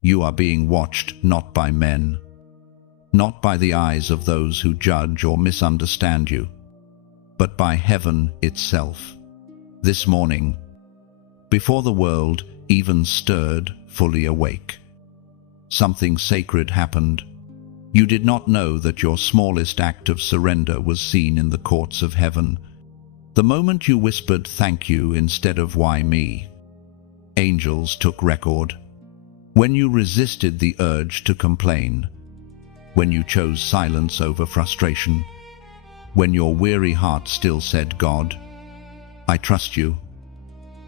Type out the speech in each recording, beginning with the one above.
You are being watched not by men, not by the eyes of those who judge or misunderstand you, but by heaven itself. This morning, before the world even stirred fully awake, something sacred happened. You did not know that your smallest act of surrender was seen in the courts of heaven. The moment you whispered thank you instead of why me, angels took record. When you resisted the urge to complain, when you chose silence over frustration, when your weary heart still said, God, I trust you,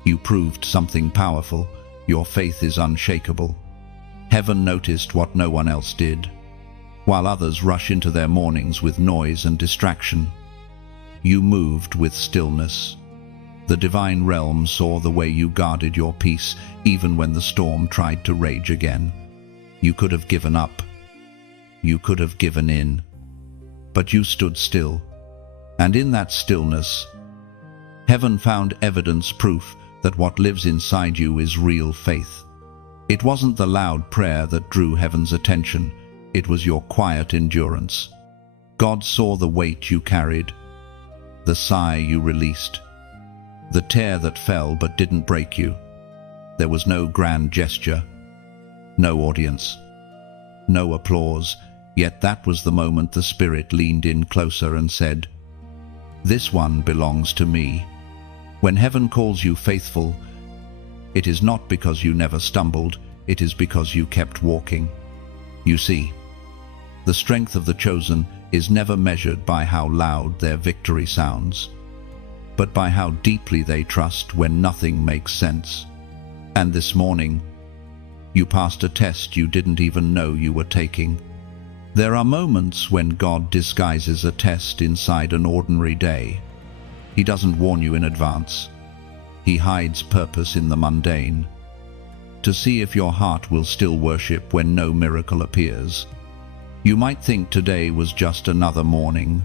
you proved something powerful. Your faith is unshakable. Heaven noticed what no one else did. While others rush into their mornings with noise and distraction, you moved with stillness. The divine realm saw the way you guarded your peace, even when the storm tried to rage again. You could have given up. You could have given in. But you stood still. And in that stillness, heaven found evidence, proof that what lives inside you is real faith. It wasn't the loud prayer that drew heaven's attention. It was your quiet endurance. God saw the weight you carried, the sigh you released, the tear that fell but didn't break you. There was no grand gesture, no audience, no applause, yet that was the moment the Spirit leaned in closer and said, "This one belongs to me." When heaven calls you faithful, it is not because you never stumbled, it is because you kept walking. You see, the strength of the chosen is never measured by how loud their victory sounds, but by how deeply they trust when nothing makes sense. And this morning, you passed a test you didn't even know you were taking. There are moments when God disguises a test inside an ordinary day. He doesn't warn you in advance. He hides purpose in the mundane, to see if your heart will still worship when no miracle appears. You might think today was just another morning,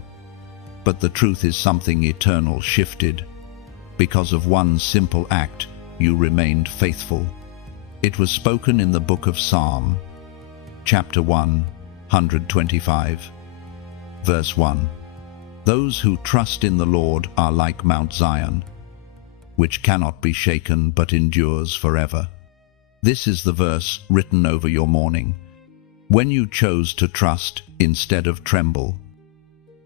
but the truth is something eternal shifted. Because of one simple act, you remained faithful. It was spoken in the book of Psalm, chapter 125, verse 1. Those who trust in the Lord are like Mount Zion, which cannot be shaken but endures forever. This is the verse written over your morning. When you chose to trust instead of tremble,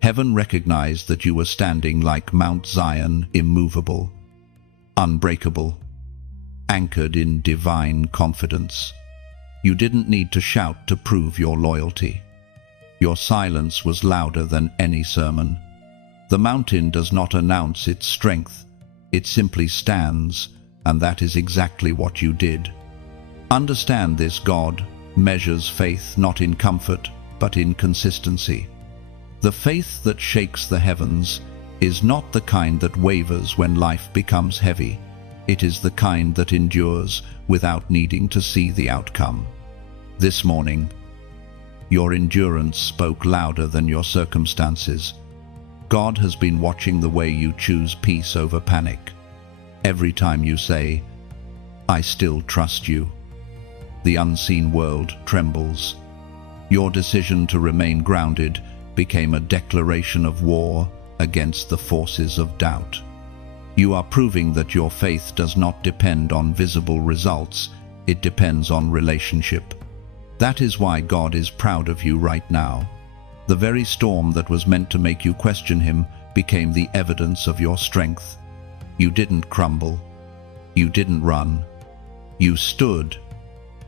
heaven recognized that you were standing like Mount Zion, immovable, unbreakable, anchored in divine confidence. You didn't need to shout to prove your loyalty. Your silence was louder than any sermon. The mountain does not announce its strength, it simply stands, and that is exactly what you did. Understand this: God measures faith not in comfort, but in consistency. The faith that shakes the heavens is not the kind that wavers when life becomes heavy. It is the kind that endures without needing to see the outcome. This morning, your endurance spoke louder than your circumstances. God has been watching the way you choose peace over panic. Every time you say, "I still trust you," the unseen world trembles. Your decision to remain grounded became a declaration of war against the forces of doubt. You are proving that your faith does not depend on visible results, it depends on relationship. That is why God is proud of you right now. The very storm that was meant to make you question Him became the evidence of your strength. You didn't crumble. You didn't run. You stood.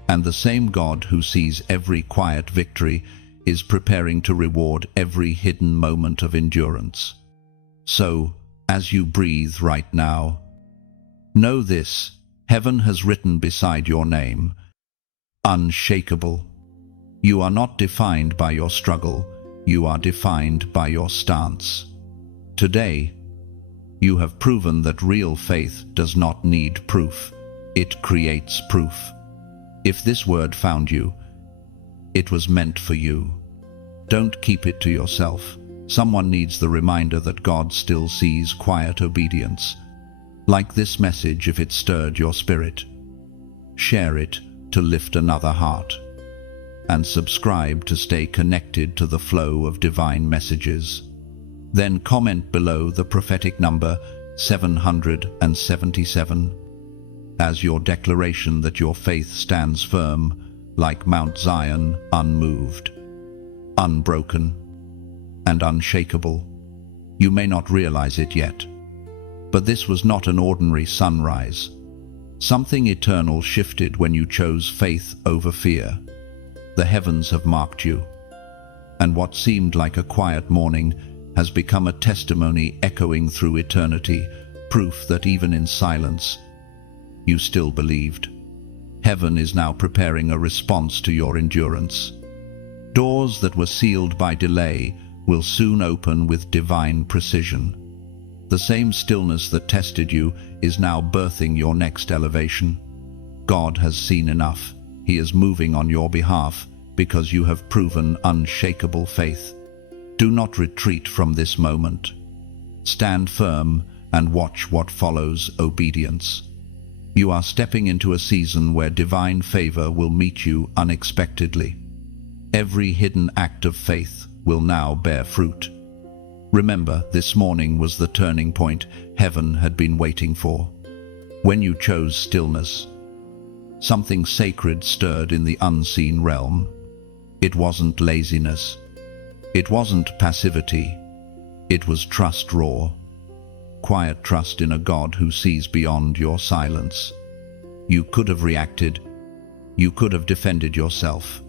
And the same God who sees every quiet victory is preparing to reward every hidden moment of endurance. So, as you breathe right now, know this: heaven has written beside your name, Unshakable. You are not defined by your struggle, you are defined by your stance. Today, you have proven that real faith does not need proof, it creates proof. If this word found you, it was meant for you. Don't keep it to yourself. Someone needs the reminder that God still sees quiet obedience. Like this message if it stirred your spirit. Share it, to lift another heart. And subscribe to stay connected to the flow of divine messages. Then comment below the prophetic number 777 as your declaration that your faith stands firm like Mount Zion, unmoved, unbroken, and unshakable. You may not realize it yet, but this was not an ordinary sunrise. Something eternal shifted when you chose faith over fear. The heavens have marked you, and what seemed like a quiet morning has become a testimony echoing through eternity, proof that even in silence, you still believed. Heaven is now preparing a response to your endurance. Doors that were sealed by delay will soon open with divine precision. The same stillness that tested you is now birthing your next elevation. God has seen enough. He is moving on your behalf because you have proven unshakable faith. Do not retreat from this moment. Stand firm and watch what follows: obedience. You are stepping into a season where divine favor will meet you unexpectedly. Every hidden act of faith will now bear fruit. Remember, this morning was the turning point heaven had been waiting for. When you chose stillness, something sacred stirred in the unseen realm. It wasn't laziness. It wasn't passivity. It was trust raw. Quiet trust in a God who sees beyond your silence. You could have reacted. You could have defended yourself,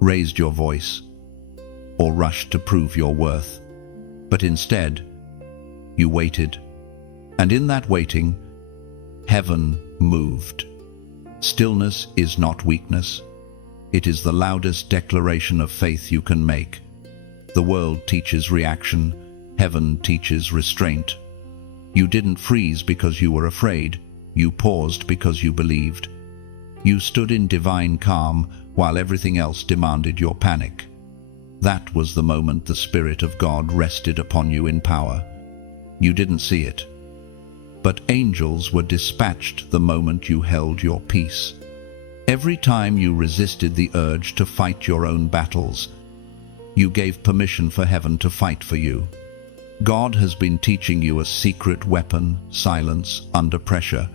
raised your voice, or rushed to prove your worth. But instead, you waited. And in that waiting, heaven moved. Stillness is not weakness. It is the loudest declaration of faith you can make. The world teaches reaction. Heaven teaches restraint. You didn't freeze because you were afraid. You paused because you believed. You stood in divine calm while everything else demanded your panic. That was the moment the Spirit of God rested upon you in power. You didn't see it, but angels were dispatched the moment you held your peace. Every time you resisted the urge to fight your own battles, you gave permission for heaven to fight for you. God has been teaching you a secret weapon: silence under pressure.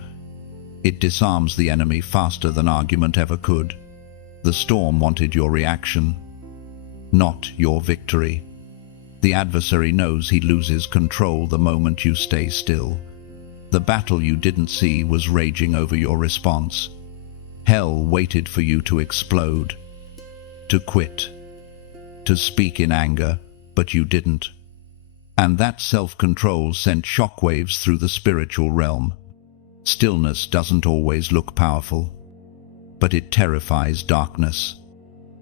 It disarms the enemy faster than argument ever could. The storm wanted your reaction, not your victory. The adversary knows he loses control the moment you stay still. The battle you didn't see was raging over your response. Hell waited for you to explode, to quit, to speak in anger, but you didn't. And that self-control sent shockwaves through the spiritual realm. Stillness doesn't always look powerful, but it terrifies darkness,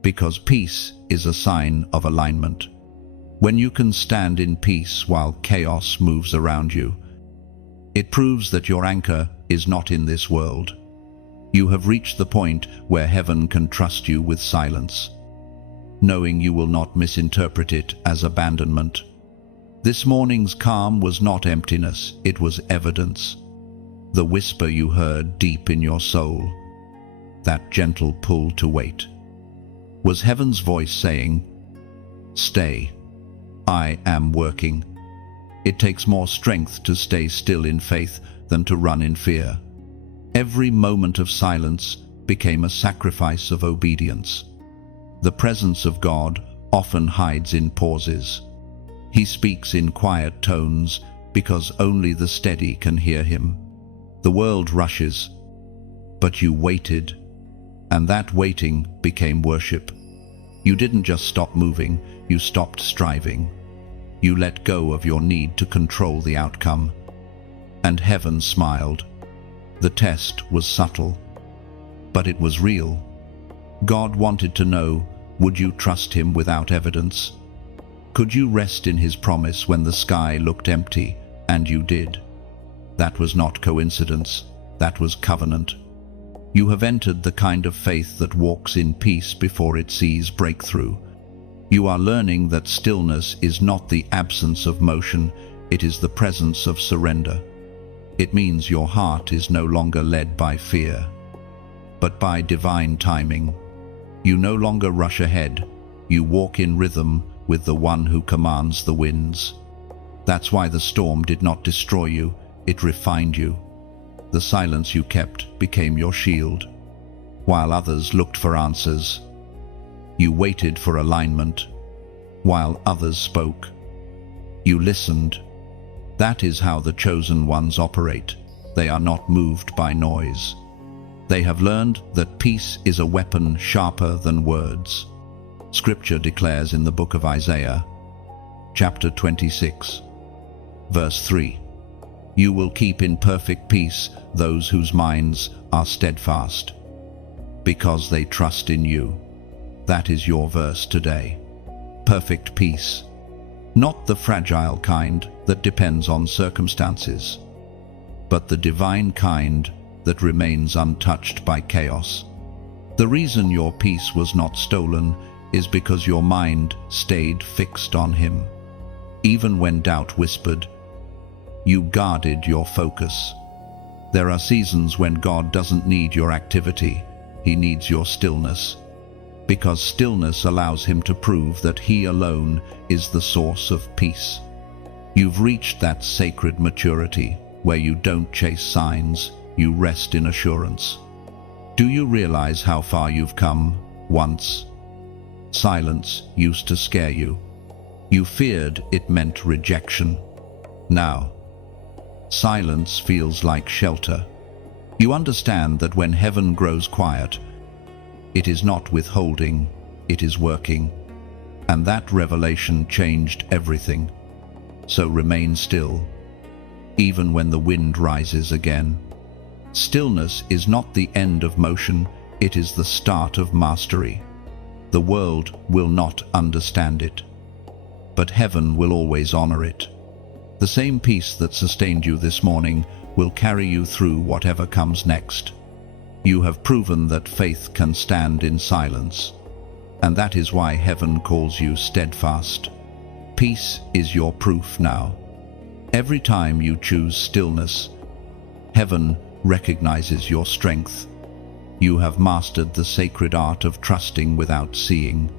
because peace is a sign of alignment. When you can stand in peace while chaos moves around you, it proves that your anchor is not in this world. You have reached the point where heaven can trust you with silence, knowing you will not misinterpret it as abandonment. This morning's calm was not emptiness, it was evidence. The whisper you heard deep in your soul, that gentle pull to wait, was heaven's voice saying, "Stay, I am working." It takes more strength to stay still in faith than to run in fear. Every moment of silence became a sacrifice of obedience. The presence of God often hides in pauses. He speaks in quiet tones because only the steady can hear him. The world rushes, but you waited, and that waiting became worship. You didn't just stop moving, you stopped striving. You let go of your need to control the outcome. And heaven smiled. The test was subtle, but it was real. God wanted to know, would you trust him without evidence? Could you rest in his promise when the sky looked empty? And you did. That was not coincidence, that was covenant. You have entered the kind of faith that walks in peace before it sees breakthrough. You are learning that stillness is not the absence of motion, it is the presence of surrender. It means your heart is no longer led by fear. but by divine timing. You no longer rush ahead, you walk in rhythm with the one who commands the winds. That's why the storm did not destroy you, it refined you. The silence you kept became your shield. While others looked for answers, you waited for alignment. While others spoke, you listened. That is how the chosen ones operate. They are not moved by noise. They have learned that peace is a weapon sharper than words. Scripture declares in the book of Isaiah, chapter 26, verse 3, "You will keep in perfect peace those whose minds are steadfast, because they trust in you." That is your verse today. Perfect peace. Not the fragile kind that depends on circumstances, but the divine kind that remains untouched by chaos. The reason your peace was not stolen is because your mind stayed fixed on Him. Even when doubt whispered, you guarded your focus. There are seasons when God doesn't need your activity, He needs your stillness. Because stillness allows Him to prove that He alone is the source of peace. You've reached that sacred maturity where you don't chase signs, you rest in assurance. Do you realize how far you've come? Once, silence used to scare you. You feared it meant rejection. Now, silence feels like shelter. You understand that when heaven grows quiet, it is not withholding, it is working. And that revelation changed everything. So remain still, even when the wind rises again. Stillness is not the end of motion, it is the start of mastery. The world will not understand it, but heaven will always honor it. The same peace that sustained you this morning will carry you through whatever comes next. You have proven that faith can stand in silence, and that is why heaven calls you steadfast. Peace is your proof now. Every time you choose stillness, heaven recognizes your strength. You have mastered the sacred art of trusting without seeing,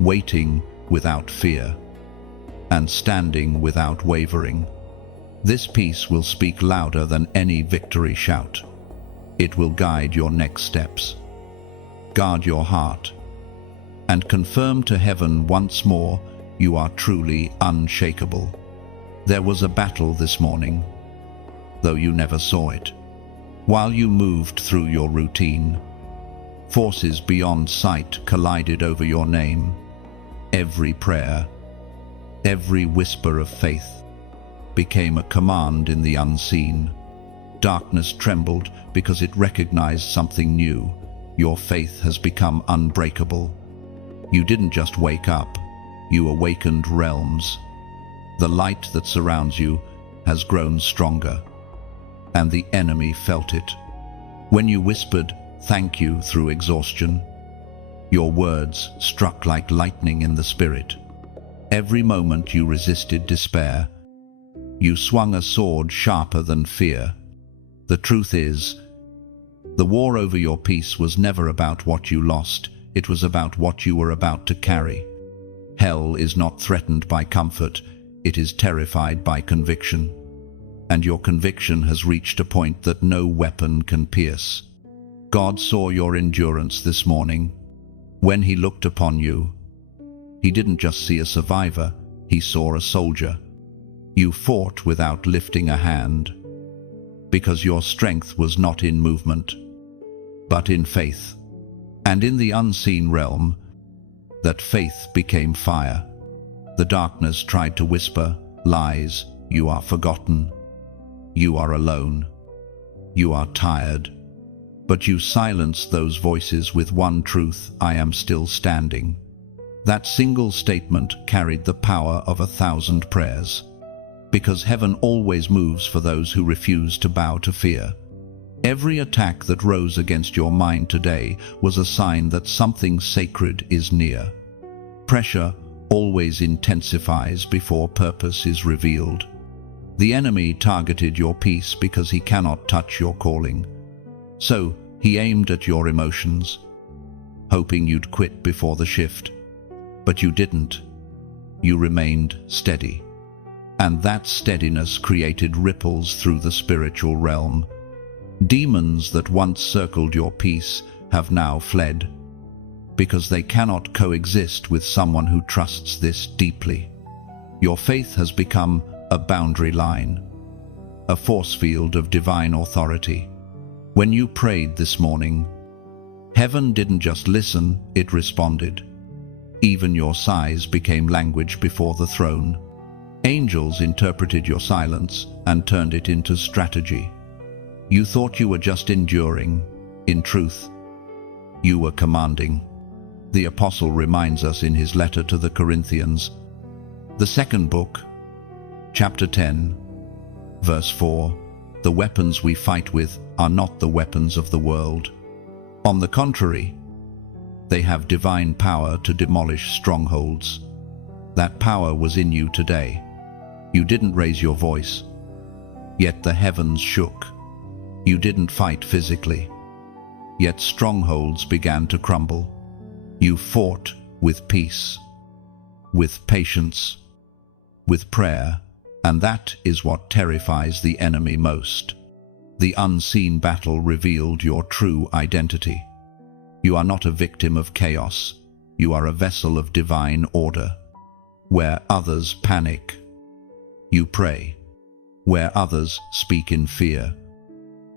waiting without fear, and standing without wavering. This peace will speak louder than any victory shout. It will guide your next steps, guard your heart, and confirm to heaven once more you are truly unshakable. There was a battle this morning, though you never saw it. While you moved through your routine, forces beyond sight collided over your name. Every prayer, every whisper of faith became a command in the unseen. Darkness trembled because it recognized something new. Your faith has become unbreakable. You didn't just wake up, you awakened realms. The light that surrounds you has grown stronger, and the enemy felt it. When you whispered, "Thank you," through exhaustion, your words struck like lightning in the spirit. Every moment you resisted despair, you swung a sword sharper than fear. The truth is, the war over your peace was never about what you lost, it was about what you were about to carry. Hell is not threatened by comfort, it is terrified by conviction. And your conviction has reached a point that no weapon can pierce. God saw your endurance this morning. When He looked upon you, He didn't just see a survivor, He saw a soldier. You fought without lifting a hand, because your strength was not in movement, but in faith. And in the unseen realm, that faith became fire. The darkness tried to whisper, lies, you are forgotten, you are alone, you are tired. But you silenced those voices with one truth, I am still standing. That single statement carried the power of 1,000 prayers. Because heaven always moves for those who refuse to bow to fear. Every attack that rose against your mind today was a sign that something sacred is near. Pressure always intensifies before purpose is revealed. The enemy targeted your peace because he cannot touch your calling. So He aimed at your emotions, hoping you'd quit before the shift. But you didn't. You remained steady. And that steadiness created ripples through the spiritual realm. Demons that once circled your peace have now fled, because they cannot coexist with someone who trusts this deeply. Your faith has become a boundary line, a force field of divine authority. When you prayed this morning, heaven didn't just listen, it responded. Even your sighs became language before the throne. Angels interpreted your silence and turned it into strategy. You thought you were just enduring. In truth, you were commanding. The apostle reminds us in his letter to the Corinthians, the second book, chapter 10, verse 4, "The weapons we fight with are not the weapons of the world. On the contrary, they have divine power to demolish strongholds." That power was in you today. You didn't raise your voice, yet the heavens shook. You didn't fight physically, yet strongholds began to crumble. You fought with peace, with patience, with prayer, and that is what terrifies the enemy most. The unseen battle revealed your true identity. You are not a victim of chaos. You are a vessel of divine order. Where others panic, you pray. Where others speak in fear,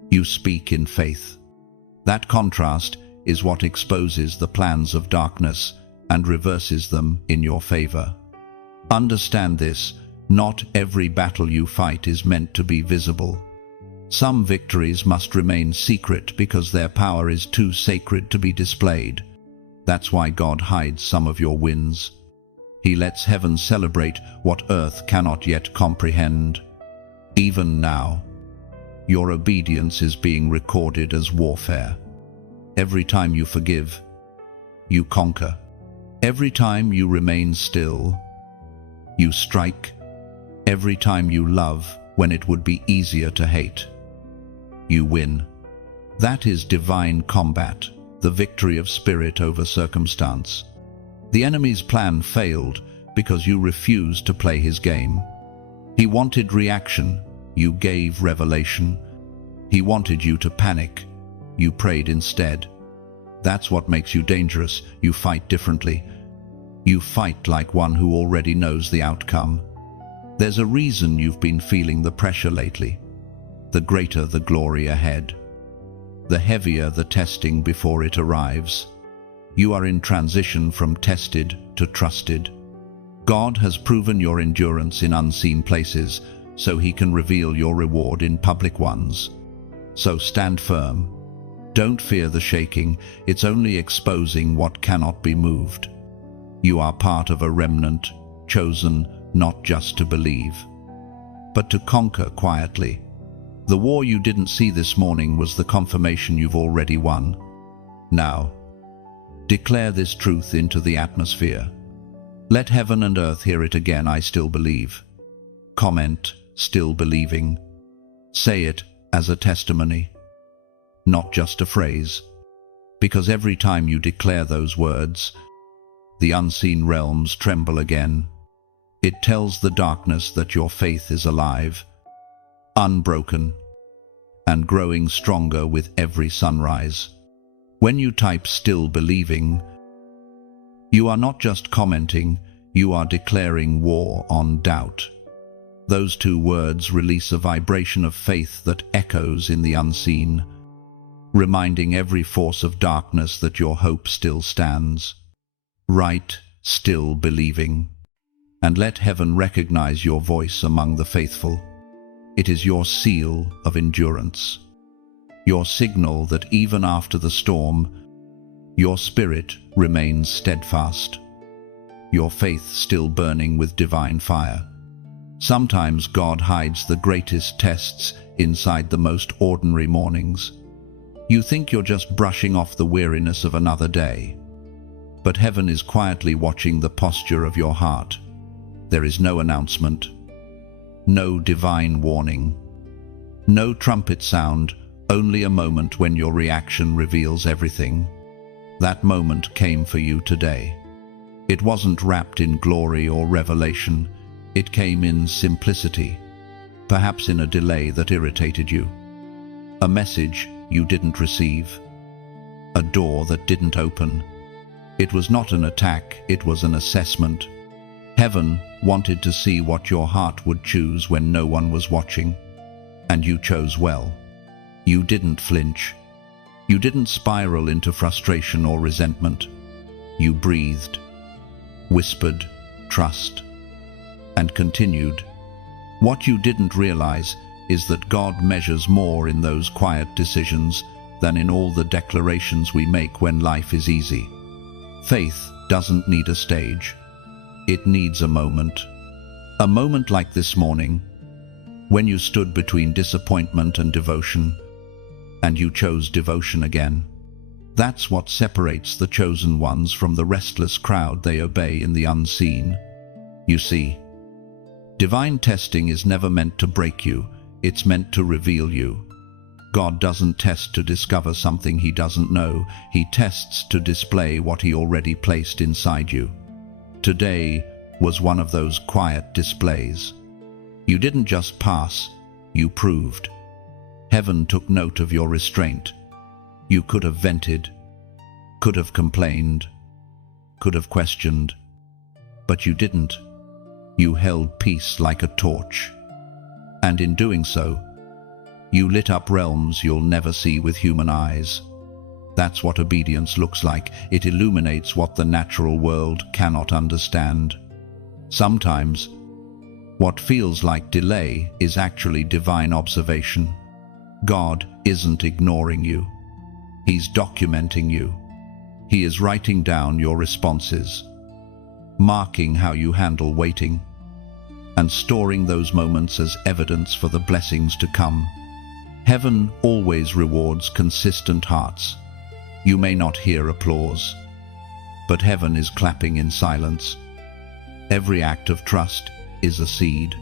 you speak in faith. That contrast is what exposes the plans of darkness and reverses them in your favor. Understand this, not every battle you fight is meant to be visible. Some victories must remain secret because their power is too sacred to be displayed. That's why God hides some of your wins. He lets heaven celebrate what earth cannot yet comprehend. Even now, your obedience is being recorded as warfare. Every time you forgive, you conquer. Every time you remain still, you strike. Every time you love when it would be easier to hate, you win. That is divine combat, the victory of spirit over circumstance. The enemy's plan failed because you refused to play his game. He wanted reaction, you gave revelation. He wanted you to panic, you prayed instead. That's what makes you dangerous. You fight differently. You fight like one who already knows the outcome. There's a reason you've been feeling the pressure lately. The greater the glory ahead, the heavier the testing before it arrives. You are in transition from tested to trusted. God has proven your endurance in unseen places, so he can reveal your reward in public ones. So stand firm. Don't fear the shaking, it's only exposing what cannot be moved. You are part of a remnant, chosen not just to believe, but to conquer quietly. The war you didn't see this morning was the confirmation you've already won. Now, declare this truth into the atmosphere. Let heaven and earth hear it again. I still believe. Comment, still believing. Say it as a testimony, not just a phrase. Because every time you declare those words, the unseen realms tremble again. It tells the darkness that your faith is alive, unbroken, and growing stronger with every sunrise. When you type still believing, you are not just commenting, you are declaring war on doubt. Those two words release a vibration of faith that echoes in the unseen, reminding every force of darkness that your hope still stands. Write, still believing, and let heaven recognize your voice among the faithful. It is your seal of endurance, your signal that even after the storm, your spirit remains steadfast, your faith still burning with divine fire. Sometimes God hides the greatest tests inside the most ordinary mornings. You think you're just brushing off the weariness of another day, but heaven is quietly watching the posture of your heart. There is no announcement, no divine warning, no trumpet sound, Only a moment when your reaction reveals everything. That moment came for you today. It wasn't wrapped in glory or revelation. It came in simplicity, perhaps in a delay that irritated you. A message you didn't receive. A door that didn't open. It was not an attack, it was an assessment. Heaven wanted to see what your heart would choose when no one was watching. And you chose well. You didn't flinch. You didn't spiral into frustration or resentment. You breathed, whispered, trust, and continued. What you didn't realize is that God measures more in those quiet decisions than in all the declarations we make when life is easy. Faith doesn't need a stage. It needs a moment. A moment like this morning, when you stood between disappointment and devotion, and you chose devotion again. That's what separates the chosen ones from the restless crowd they obey in the unseen. You see, divine testing is never meant to break you, it's meant to reveal you. God doesn't test to discover something he doesn't know, he tests to display what he already placed inside you. Today was one of those quiet displays. You didn't just pass, you proved. Heaven took note of your restraint. You could have vented, could have complained, could have questioned, but you didn't. You held peace like a torch. And in doing so, you lit up realms you'll never see with human eyes. That's what obedience looks like. It illuminates what the natural world cannot understand. Sometimes, what feels like delay is actually divine observation. God isn't ignoring you. He's documenting you. He is writing down your responses, marking how you handle waiting, and storing those moments as evidence for the blessings to come. Heaven always rewards consistent hearts. You may not hear applause, but heaven is clapping in silence. Every act of trust is a seed,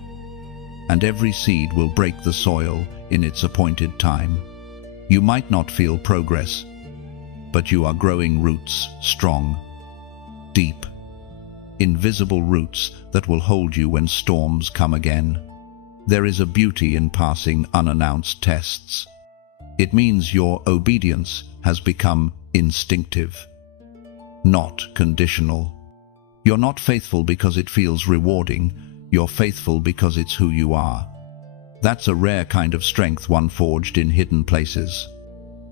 and every seed will break the soil in its appointed time. You might not feel progress, but you are growing roots strong, deep, invisible roots that will hold you when storms come again. There is a beauty in passing unannounced tests. It means your obedience has become instinctive, not conditional. You're not faithful because it feels rewarding. You're faithful because it's who you are. That's a rare kind of strength, one forged in hidden places.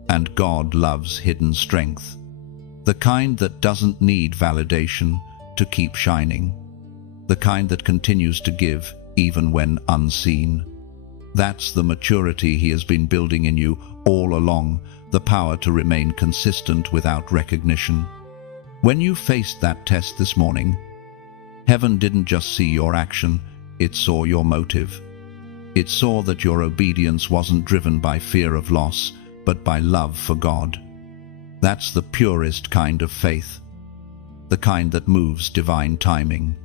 And God loves hidden strength. The kind that doesn't need validation to keep shining. The kind that continues to give even when unseen. That's the maturity he has been building in you all along, the power to remain consistent without recognition. When you faced that test this morning, heaven didn't just see your action, it saw your motive. It saw that your obedience wasn't driven by fear of loss, but by love for God. That's the purest kind of faith, the kind that moves divine timing.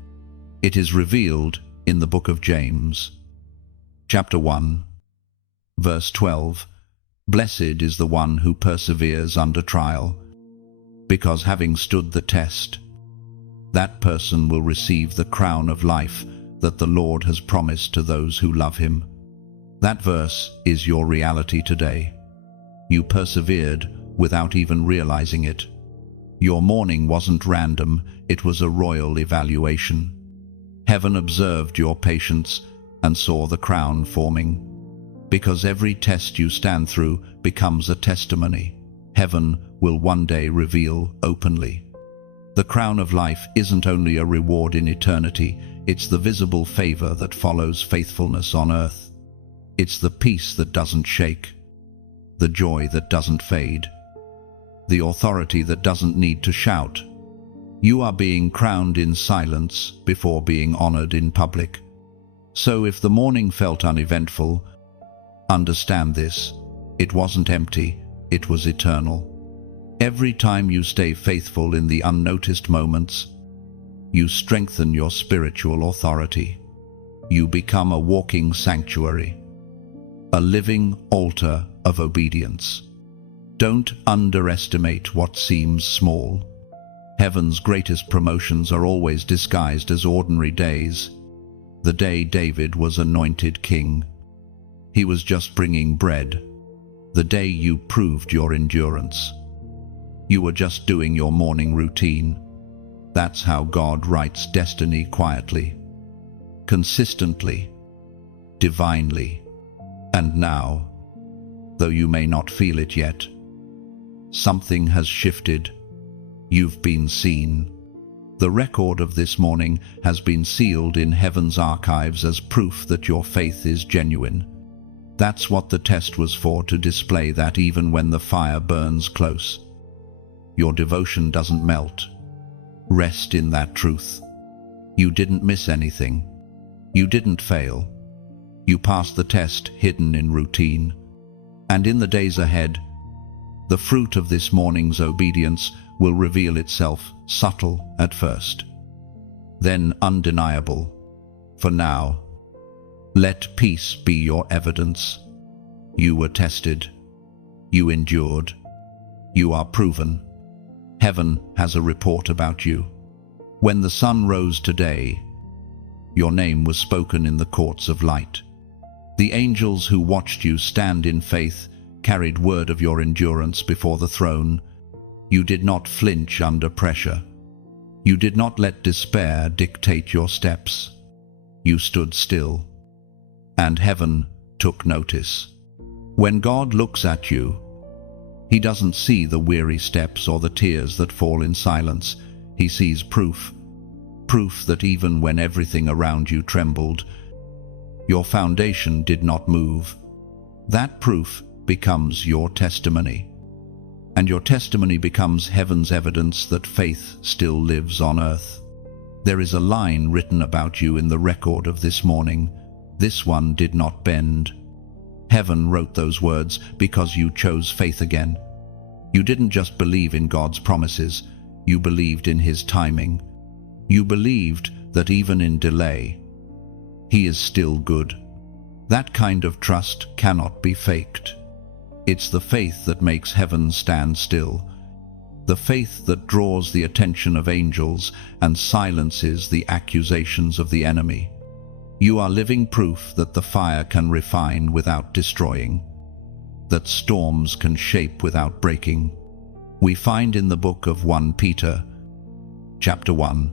It is revealed in the book of James, chapter 1, verse 12. Blessed is the one who perseveres under trial, because having stood the test, that person will receive the crown of life that the Lord has promised to those who love him. That verse is your reality today. You persevered without even realizing it. Your morning wasn't random, it was a royal evaluation. Heaven observed your patience and saw the crown forming. Because every test you stand through becomes a testimony. Heaven will one day reveal openly. The crown of life isn't only a reward in eternity, it's the visible favor that follows faithfulness on earth. It's the peace that doesn't shake, the joy that doesn't fade, the authority that doesn't need to shout. You are being crowned in silence before being honored in public. So if the morning felt uneventful, understand this: it wasn't empty, it was eternal. Every time you stay faithful in the unnoticed moments, you strengthen your spiritual authority. You become a walking sanctuary, a living altar of obedience. Don't underestimate what seems small. Heaven's greatest promotions are always disguised as ordinary days. The day David was anointed king, he was just bringing bread. The day you proved your endurance, you were just doing your morning routine. That's how God writes destiny quietly, consistently, divinely. And now, though you may not feel it yet, something has shifted. You've been seen. The record of this morning has been sealed in heaven's archives as proof that your faith is genuine. That's what the test was for, to display that even when the fire burns close, your devotion doesn't melt. Rest in that truth. You didn't miss anything. You didn't fail. You passed the test hidden in routine. And in the days ahead, the fruit of this morning's obedience will reveal itself, subtle at first, then undeniable. For now, let peace be your evidence. You were tested. You endured. You are proven. Heaven has a report about you. When the sun rose today, your name was spoken in the courts of light. The angels who watched you stand in faith carried word of your endurance before the throne. You did not flinch under pressure. You did not let despair dictate your steps. You stood still, and heaven took notice. When God looks at you, he doesn't see the weary steps or the tears that fall in silence. He sees proof. Proof that even when everything around you trembled, your foundation did not move. That proof becomes your testimony. And your testimony becomes heaven's evidence that faith still lives on earth. There is a line written about you in the record of this morning. This one did not bend. Heaven wrote those words because you chose faith again. You didn't just believe in God's promises, you believed in his timing. You believed that even in delay, he is still good. That kind of trust cannot be faked. It's the faith that makes heaven stand still, the faith that draws the attention of angels and silences the accusations of the enemy. You are living proof that the fire can refine without destroying, that storms can shape without breaking. We find in the book of 1 Peter, chapter 1,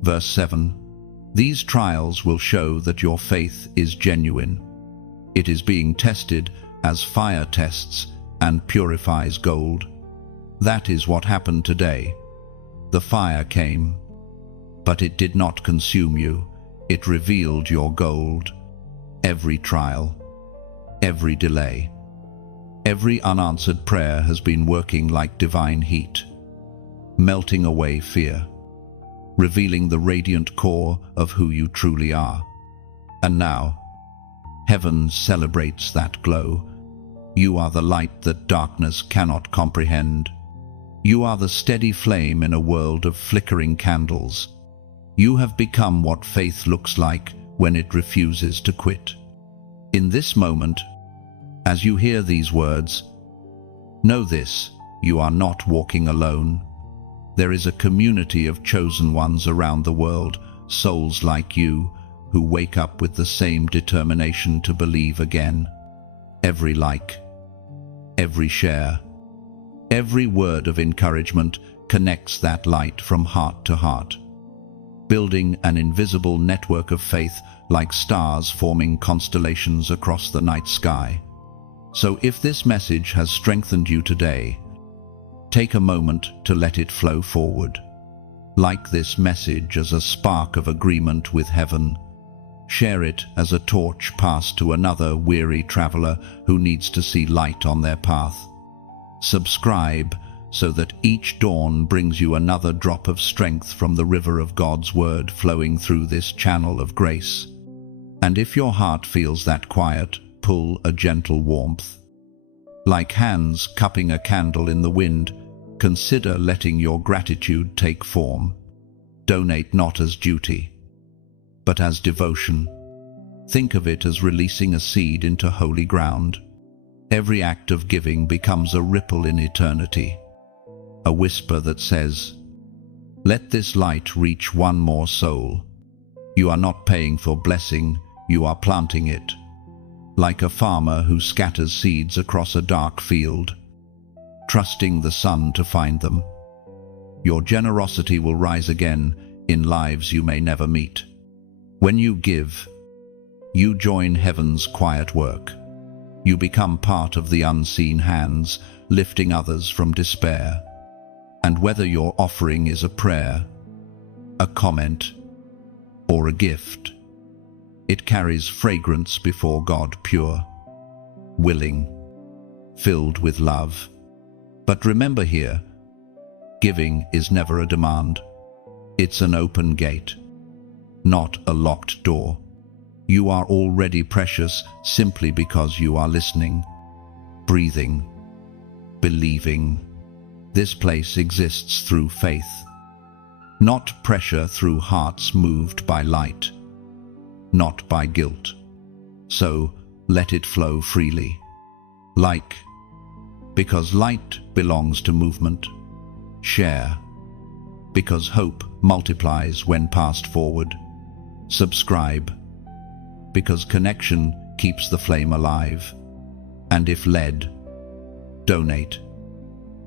verse 7, these trials will show that your faith is genuine. It is being tested as fire tests and purifies gold. That is what happened today. The fire came, but it did not consume you. It revealed your gold. Every trial, every delay, every unanswered prayer has been working like divine heat, melting away fear, revealing the radiant core of who you truly are. And now, heaven celebrates that glow. You are the light that darkness cannot comprehend. You are the steady flame in a world of flickering candles. You have become what faith looks like when it refuses to quit. In this moment, as you hear these words, know this: you are not walking alone. There is a community of chosen ones around the world, souls like you, who wake up with the same determination to believe again. Every like, every share, every word of encouragement connects that light from heart to heart, building an invisible network of faith like stars forming constellations across the night sky. So if this message has strengthened you today, take a moment to let it flow forward. Like this message as a spark of agreement with heaven. Share it as a torch passed to another weary traveler who needs to see light on their path. Subscribe so that each dawn brings you another drop of strength from the river of God's word flowing through this channel of grace. And if your heart feels that quiet, pull a gentle warmth. Like hands cupping a candle in the wind, consider letting your gratitude take form. Donate not as duty, but as devotion. Think of it as releasing a seed into holy ground. Every act of giving becomes a ripple in eternity, a whisper that says, "Let this light reach one more soul." You are not paying for blessing, you are planting it. Like a farmer who scatters seeds across a dark field, trusting the sun to find them. Your generosity will rise again in lives you may never meet. When you give, you join heaven's quiet work. You become part of the unseen hands, lifting others from despair. And whether your offering is a prayer, a comment, or a gift, it carries fragrance before God, pure, willing, filled with love. But remember here, giving is never a demand. It's an open gate, not a locked door. You are already precious simply because you are listening, breathing, believing. This place exists through faith, not pressure, through hearts moved by light, not by guilt. So let it flow freely. Like, because light belongs to movement. Share, because hope multiplies when passed forward. Subscribe, because connection keeps the flame alive. And if led, donate,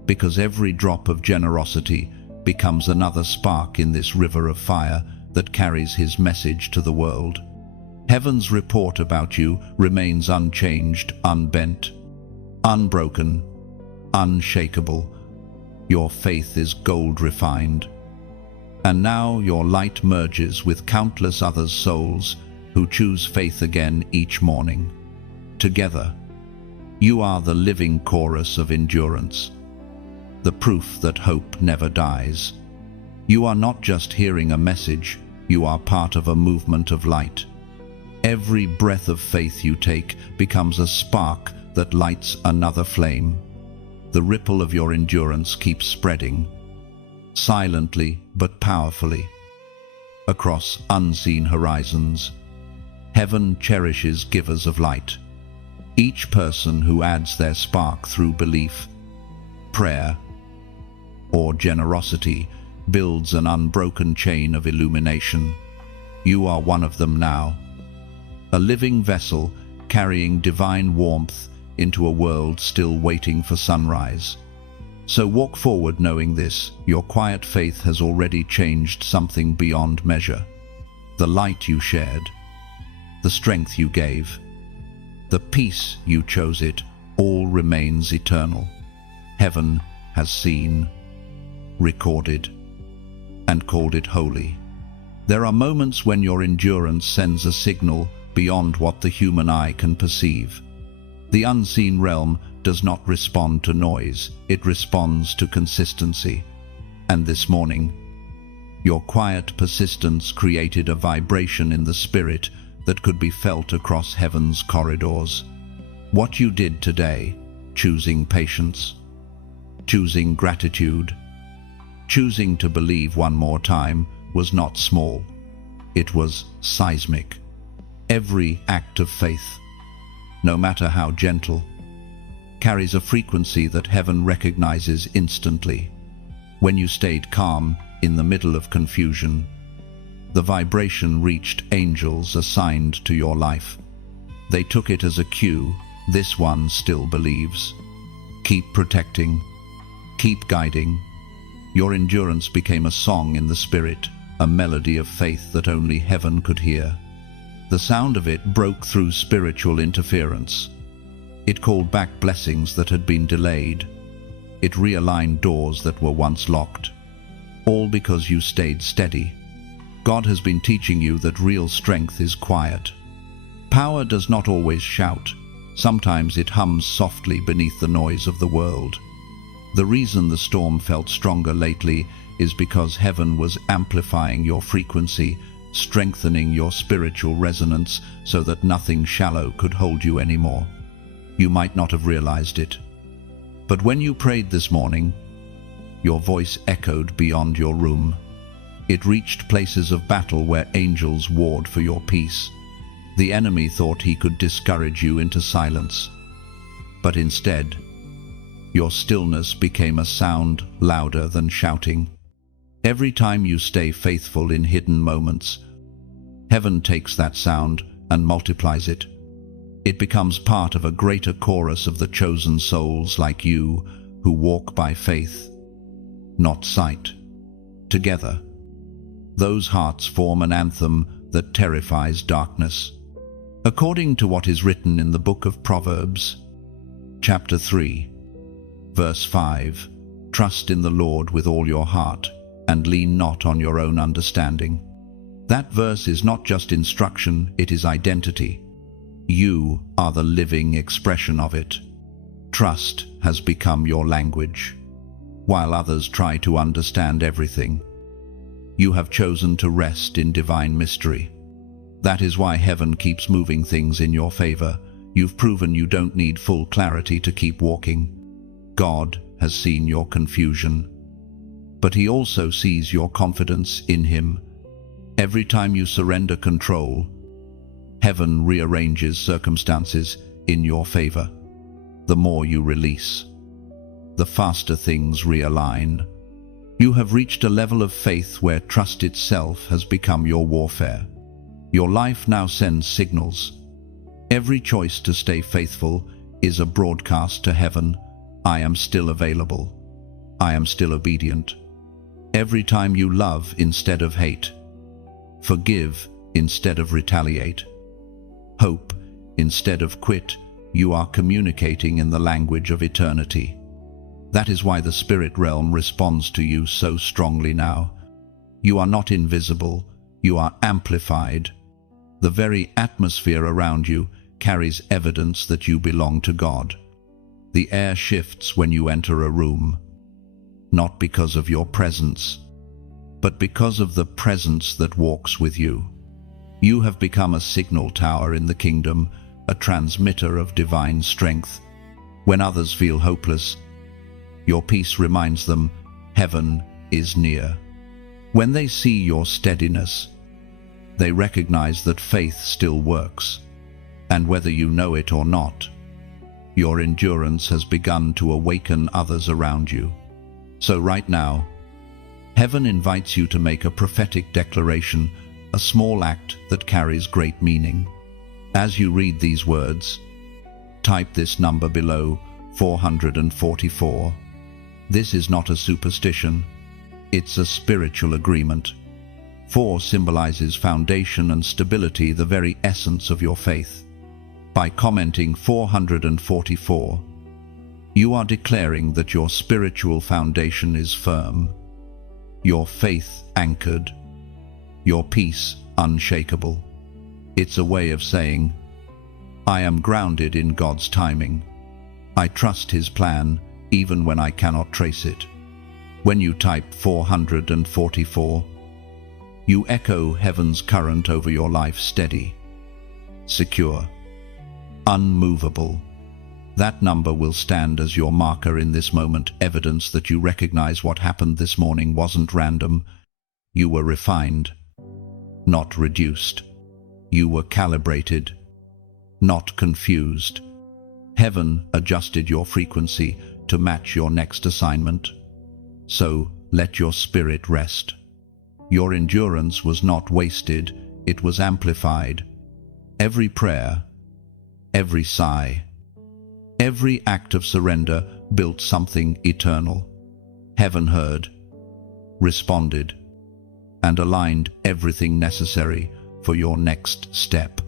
because every drop of generosity becomes another spark in this river of fire that carries His message to the world. Heaven's report about you remains unchanged, unbent, unbroken, unshakable. Your faith is gold refined. And now your light merges with countless others' souls who choose faith again each morning. Together, you are the living chorus of endurance, the proof that hope never dies. You are not just hearing a message, you are part of a movement of light. Every breath of faith you take becomes a spark that lights another flame. The ripple of your endurance keeps spreading, silently but powerfully, across unseen horizons. Heaven cherishes givers of light. Each person who adds their spark through belief, prayer, or generosity builds an unbroken chain of illumination. You are one of them now, a living vessel carrying divine warmth into a world still waiting for sunrise. So walk forward knowing this, your quiet faith has already changed something beyond measure. The light you shared, the strength you gave, the peace you chose, it all remains eternal. Heaven has seen, recorded, and called it holy. There are moments when your endurance sends a signal beyond what the human eye can perceive. The unseen realm does not respond to noise, it responds to consistency. And this morning, your quiet persistence created a vibration in the spirit that could be felt across heaven's corridors. What you did today, choosing patience, choosing gratitude, choosing to believe one more time, was not small. It was seismic. Every act of faith, no matter how gentle, carries a frequency that heaven recognizes instantly. When you stayed calm in the middle of confusion, the vibration reached angels assigned to your life. They took it as a cue. This one still believes. Keep protecting, keep guiding. Your endurance became a song in the spirit, a melody of faith that only heaven could hear. The sound of it broke through spiritual interference. It called back blessings that had been delayed. It realigned doors that were once locked. All because you stayed steady. God has been teaching you that real strength is quiet. Power does not always shout. Sometimes it hums softly beneath the noise of the world. The reason the storm felt stronger lately is because heaven was amplifying your frequency, strengthening your spiritual resonance so that nothing shallow could hold you anymore. You might not have realized it, but when you prayed this morning, your voice echoed beyond your room. It reached places of battle where angels warred for your peace. The enemy thought he could discourage you into silence, but instead, your stillness became a sound louder than shouting. Every time you stay faithful in hidden moments, heaven takes that sound and multiplies it. It becomes part of a greater chorus of the chosen souls like you who walk by faith, not sight. Together, those hearts form an anthem that terrifies darkness. According to what is written in the book of Proverbs, chapter 3, verse 5, "Trust in the Lord with all your heart, and lean not on your own understanding." That verse is not just instruction, it is identity. You are the living expression of it. Trust has become your language. While others try to understand everything, you have chosen to rest in divine mystery. That is why heaven keeps moving things in your favor. You've proven you don't need full clarity to keep walking. God has seen your confusion, but He also sees your confidence in Him. Every time you surrender control, heaven rearranges circumstances in your favor. The more you release, the faster things realign. You have reached a level of faith where trust itself has become your warfare. Your life now sends signals. Every choice to stay faithful is a broadcast to heaven. I am still available. I am still obedient. Every time you love instead of hate, forgive instead of retaliate, hope instead of quit, you are communicating in the language of eternity. That is why the spirit realm responds to you so strongly now. You are not invisible, you are amplified. The very atmosphere around you carries evidence that you belong to God. The air shifts when you enter a room, not because of your presence, but because of the presence that walks with you. You have become a signal tower in the kingdom, a transmitter of divine strength. When others feel hopeless, your peace reminds them heaven is near. When they see your steadiness, they recognize that faith still works. And whether you know it or not, your endurance has begun to awaken others around you. So right now, heaven invites you to make a prophetic declaration, a small act that carries great meaning. As you read these words, type this number below, 444. This is not a superstition, it's a spiritual agreement. 4 symbolizes foundation and stability, the very essence of your faith. By commenting 444, you are declaring that your spiritual foundation is firm, your faith anchored, your peace unshakable. It's a way of saying, I am grounded in God's timing. I trust His plan even when I cannot trace it. When you type 444, you echo heaven's current over your life, steady, secure, unmovable. That number will stand as your marker in this moment, evidence that you recognize what happened this morning wasn't random. You were refined, not reduced. You were calibrated, not confused. Heaven adjusted your frequency to match your next assignment. So let your spirit rest. Your endurance was not wasted, it was amplified. Every prayer, every sigh, every act of surrender built something eternal. Heaven heard, responded, and aligned everything necessary for your next step.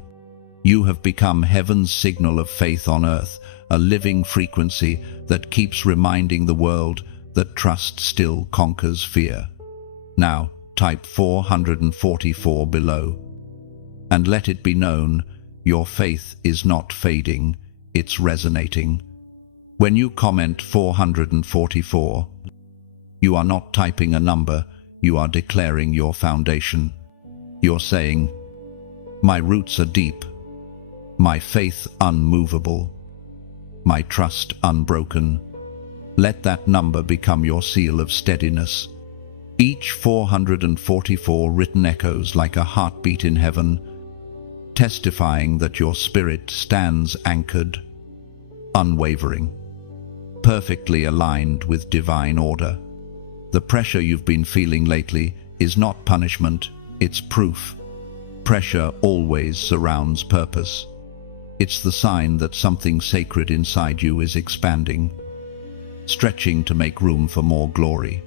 You have become heaven's signal of faith on earth, a living frequency that keeps reminding the world that trust still conquers fear. Now, type 444 below, and let it be known, your faith is not fading, it's resonating. When you comment 444, you are not typing a number, you are declaring your foundation. You're saying, my roots are deep, my faith unmovable, my trust unbroken. Let that number become your seal of steadiness. Each 444 written echoes like a heartbeat in heaven, testifying that your spirit stands anchored, unwavering, perfectly aligned with divine order. The pressure you've been feeling lately is not punishment, it's proof. Pressure always surrounds purpose. It's the sign that something sacred inside you is expanding, stretching to make room for more glory.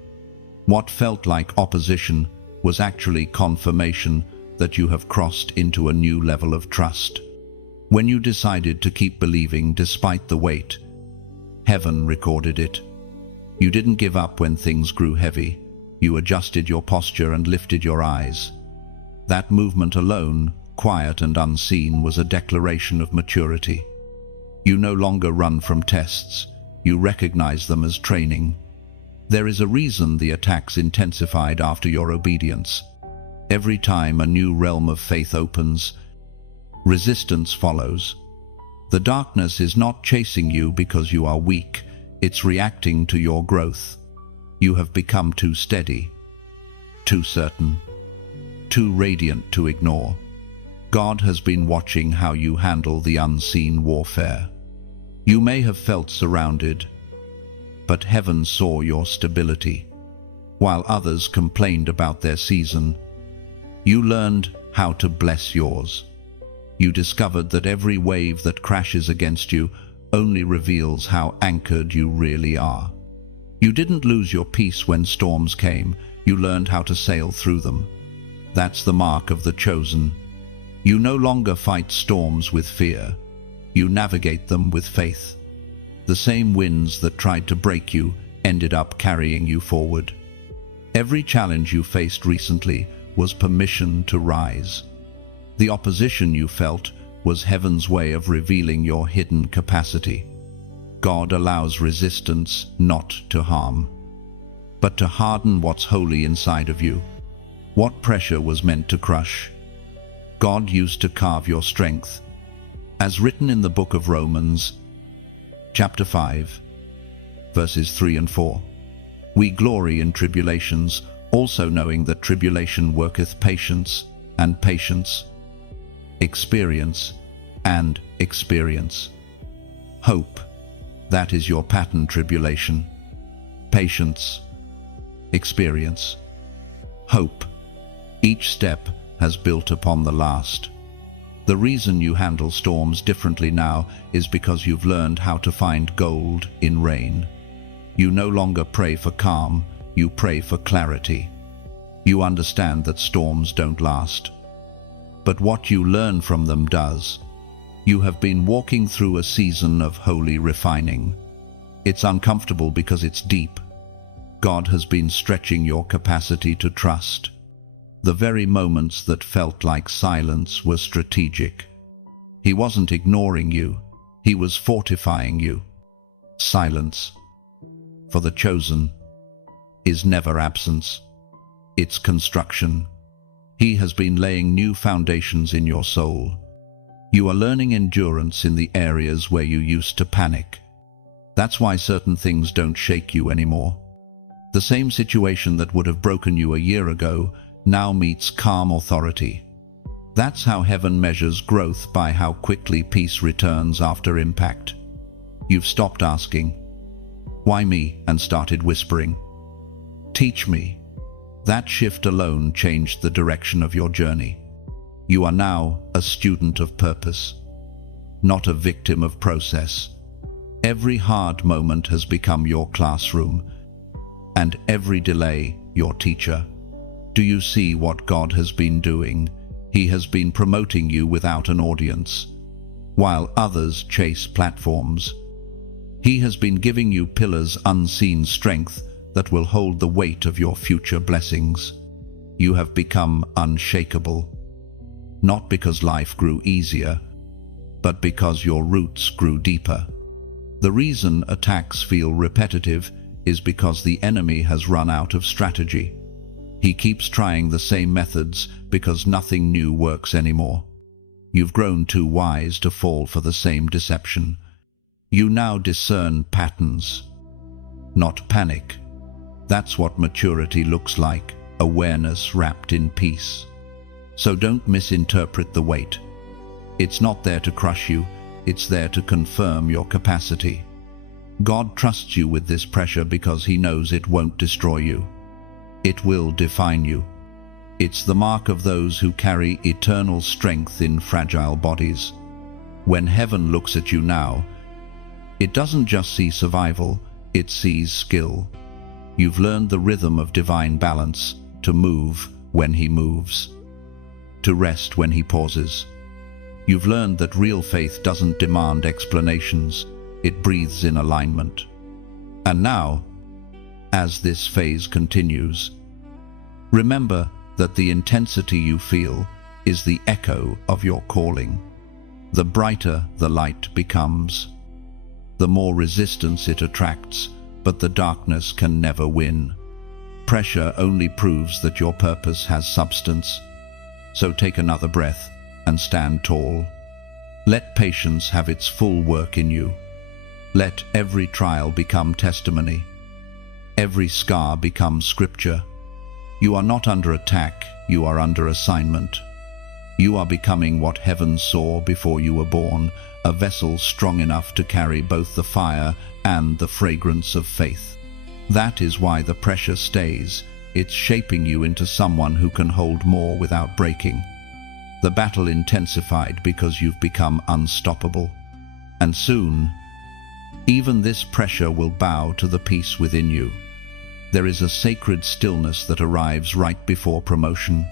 What felt like opposition was actually confirmation that you have crossed into a new level of trust. When you decided to keep believing despite the weight, heaven recorded it. You didn't give up when things grew heavy. You adjusted your posture and lifted your eyes. That movement alone, quiet and unseen, was a declaration of maturity. You no longer run from tests. You recognize them as training. There is a reason the attacks intensified after your obedience. Every time a new realm of faith opens, resistance follows. The darkness is not chasing you because you are weak. It's reacting to your growth. You have become too steady, too certain, too radiant to ignore. God has been watching how you handle the unseen warfare. You may have felt surrounded, but heaven saw your stability. While others complained about their season, you learned how to bless yours. You discovered that every wave that crashes against you only reveals how anchored you really are. You didn't lose your peace when storms came. You learned how to sail through them. That's the mark of the chosen. You no longer fight storms with fear. You navigate them with faith. The same winds that tried to break you ended up carrying you forward. Every challenge you faced recently was permission to rise. The opposition you felt was heaven's way of revealing your hidden capacity. God allows resistance not to harm, but to harden what's holy inside of you. What pressure was meant to crush, God used to carve your strength. As written in the book of Romans, chapter 5, verses 3 and 4. We glory in tribulations, also knowing that tribulation worketh patience, and patience, experience, and experience. Hope, that is your pattern tribulation. Patience, experience, hope. Each step has built upon the last. The reason you handle storms differently now is because you've learned how to find gold in rain. You no longer pray for calm, you pray for clarity. You understand that storms don't last, but what you learn from them does. You have been walking through a season of holy refining. It's uncomfortable because it's deep. God has been stretching your capacity to trust. The very moments that felt like silence were strategic. He wasn't ignoring you, he was fortifying you. Silence, for the chosen, is never absence. It's construction. He has been laying new foundations in your soul. You are learning endurance in the areas where you used to panic. That's why certain things don't shake you anymore. The same situation that would have broken you a year ago now meets calm authority. That's how heaven measures growth, by how quickly peace returns after impact. You've stopped asking, "Why me?" and started whispering, "Teach me." That shift alone changed the direction of your journey. You are now a student of purpose, not a victim of process. Every hard moment has become your classroom, and every delay your teacher. Do you see what God has been doing? He has been promoting you without an audience. While others chase platforms, He has been giving you pillars, unseen strength that will hold the weight of your future blessings. You have become unshakable, not because life grew easier, but because your roots grew deeper. The reason attacks feel repetitive is because the enemy has run out of strategy. He keeps trying the same methods because nothing new works anymore. You've grown too wise to fall for the same deception. You now discern patterns, not panic. That's what maturity looks like, awareness wrapped in peace. So don't misinterpret the weight. It's not there to crush you, it's there to confirm your capacity. God trusts you with this pressure because He knows it won't destroy you. It will define you. It's the mark of those who carry eternal strength in fragile bodies. When heaven looks at you now, it doesn't just see survival, it sees skill. You've learned the rhythm of divine balance, to move when He moves, to rest when He pauses. You've learned that real faith doesn't demand explanations, it breathes in alignment. And now, as this phase continues, remember that the intensity you feel is the echo of your calling. The brighter the light becomes, the more resistance it attracts, but the darkness can never win. Pressure only proves that your purpose has substance. So take another breath and stand tall. Let patience have its full work in you. Let every trial become testimony. Every scar become scripture. You are not under attack, you are under assignment. You are becoming what heaven saw before you were born, a vessel strong enough to carry both the fire and the fragrance of faith. That is why the pressure stays. It's shaping you into someone who can hold more without breaking. The battle intensified because you've become unstoppable. And soon, even this pressure will bow to the peace within you. There is a sacred stillness that arrives right before promotion.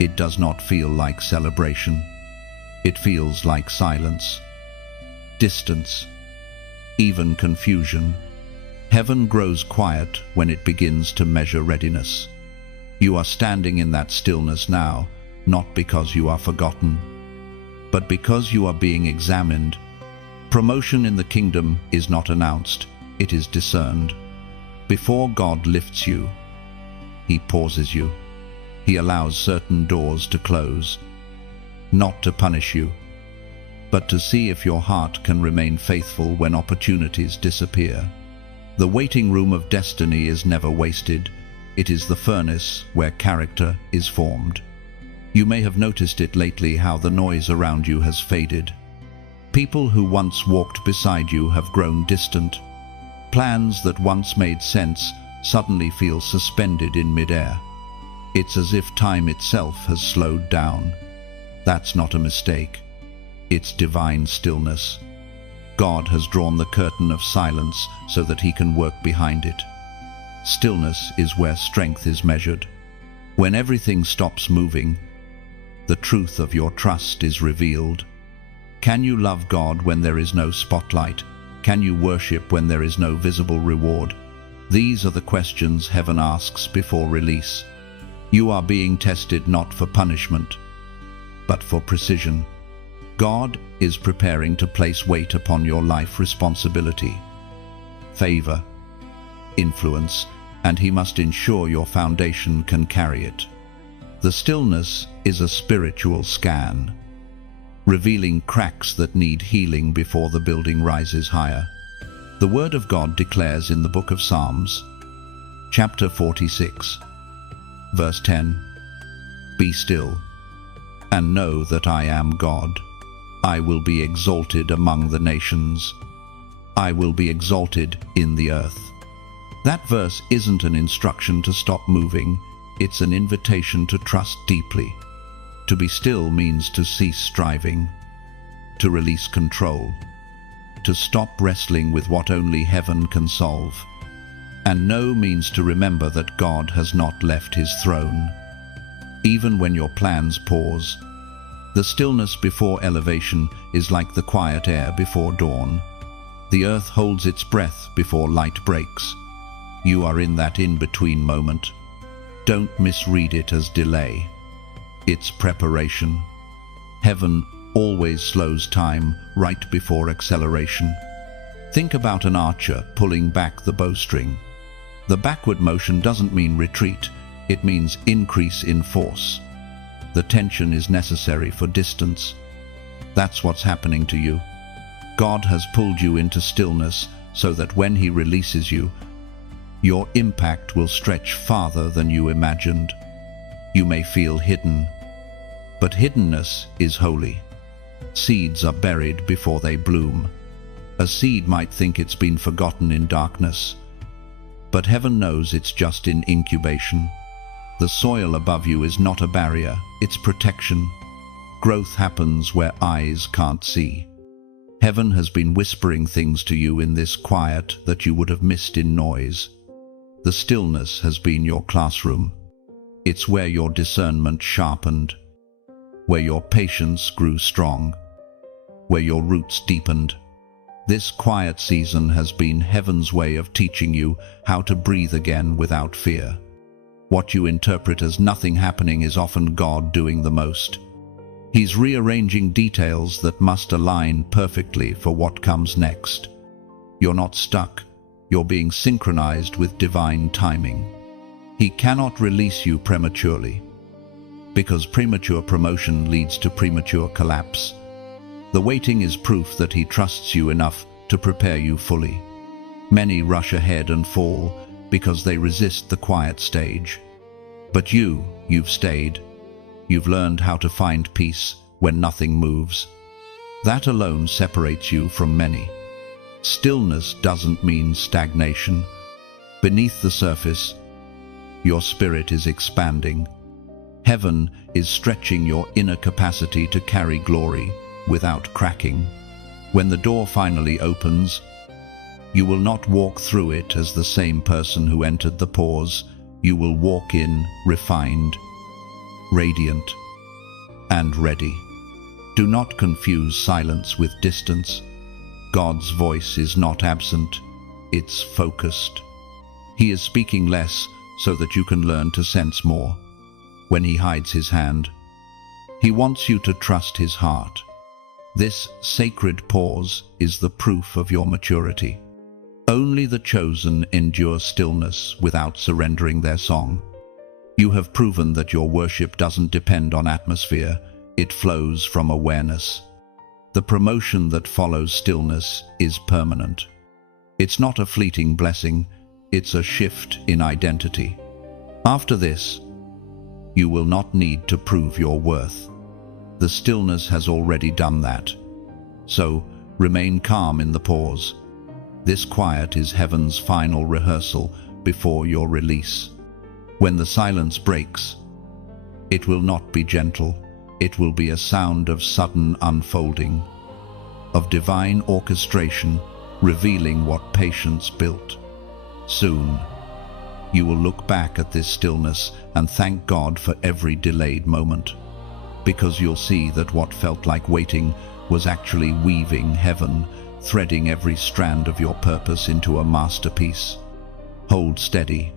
It does not feel like celebration. It feels like silence, distance, even confusion. Heaven grows quiet when it begins to measure readiness. You are standing in that stillness now, not because you are forgotten, but because you are being examined. Promotion in the kingdom is not announced, it is discerned. Before God lifts you, He pauses you. He allows certain doors to close, not to punish you, but to see if your heart can remain faithful when opportunities disappear. The waiting room of destiny is never wasted. It is the furnace where character is formed. You may have noticed it lately how the noise around you has faded. People who once walked beside you have grown distant. Plans that once made sense suddenly feel suspended in midair. It's as if time itself has slowed down. That's not a mistake. It's divine stillness. God has drawn the curtain of silence so that He can work behind it. Stillness is where strength is measured. When everything stops moving, the truth of your trust is revealed. Can you love God when there is no spotlight? Can you worship when there is no visible reward? These are the questions heaven asks before release. You are being tested not for punishment, but for precision. God is preparing to place weight upon your life responsibility, favor, influence, and He must ensure your foundation can carry it. The stillness is a spiritual scan, revealing cracks that need healing before the building rises higher. The Word of God declares in the book of Psalms, chapter 46, verse 10, "Be still, and know that I am God. I will be exalted among the nations. I will be exalted in the earth." That verse isn't an instruction to stop moving, it's an invitation to trust deeply. To be still means to cease striving, to release control, to stop wrestling with what only heaven can solve. And know means to remember that God has not left His throne. Even when your plans pause, the stillness before elevation is like the quiet air before dawn. The earth holds its breath before light breaks. You are in that in-between moment. Don't misread it as delay. It's preparation. Heaven always slows time right before acceleration. Think about an archer pulling back the bowstring. The backward motion doesn't mean retreat, it means increase in force. The tension is necessary for distance. That's what's happening to you. God has pulled you into stillness so that when He releases you, your impact will stretch farther than you imagined. You may feel hidden, but hiddenness is holy. Seeds are buried before they bloom. A seed might think it's been forgotten in darkness, but heaven knows it's just in incubation. The soil above you is not a barrier, it's protection. Growth happens where eyes can't see. Heaven has been whispering things to you in this quiet that you would have missed in noise. The stillness has been your classroom. It's where your discernment sharpened, where your patience grew strong, where your roots deepened. This quiet season has been heaven's way of teaching you how to breathe again without fear. What you interpret as nothing happening is often God doing the most. He's rearranging details that must align perfectly for what comes next. You're not stuck. You're being synchronized with divine timing. He cannot release you prematurely, because premature promotion leads to premature collapse. The waiting is proof that he trusts you enough to prepare you fully. Many rush ahead and fall because they resist the quiet stage. But you've stayed. You've learned how to find peace when nothing moves. That alone separates you from many. Stillness doesn't mean stagnation. Beneath the surface, your spirit is expanding. Heaven is stretching your inner capacity to carry glory without cracking. When the door finally opens, you will not walk through it as the same person who entered the pause. You will walk in refined, radiant, and ready. Do not confuse silence with distance. God's voice is not absent, it's focused. He is speaking less so that you can learn to sense more. When he hides his hand, he wants you to trust his heart. This sacred pause is the proof of your maturity. Only the chosen endure stillness without surrendering their song. You have proven that your worship doesn't depend on atmosphere, it flows from awareness. The promotion that follows stillness is permanent. It's not a fleeting blessing, it's a shift in identity. After this, you will not need to prove your worth. The stillness has already done that. So, remain calm in the pause. This quiet is heaven's final rehearsal before your release. When the silence breaks, it will not be gentle. It will be a sound of sudden unfolding, of divine orchestration, revealing what patience built. Soon, you will look back at this stillness and thank God for every delayed moment, because you'll see that what felt like waiting was actually weaving heaven, threading every strand of your purpose into a masterpiece. Hold steady.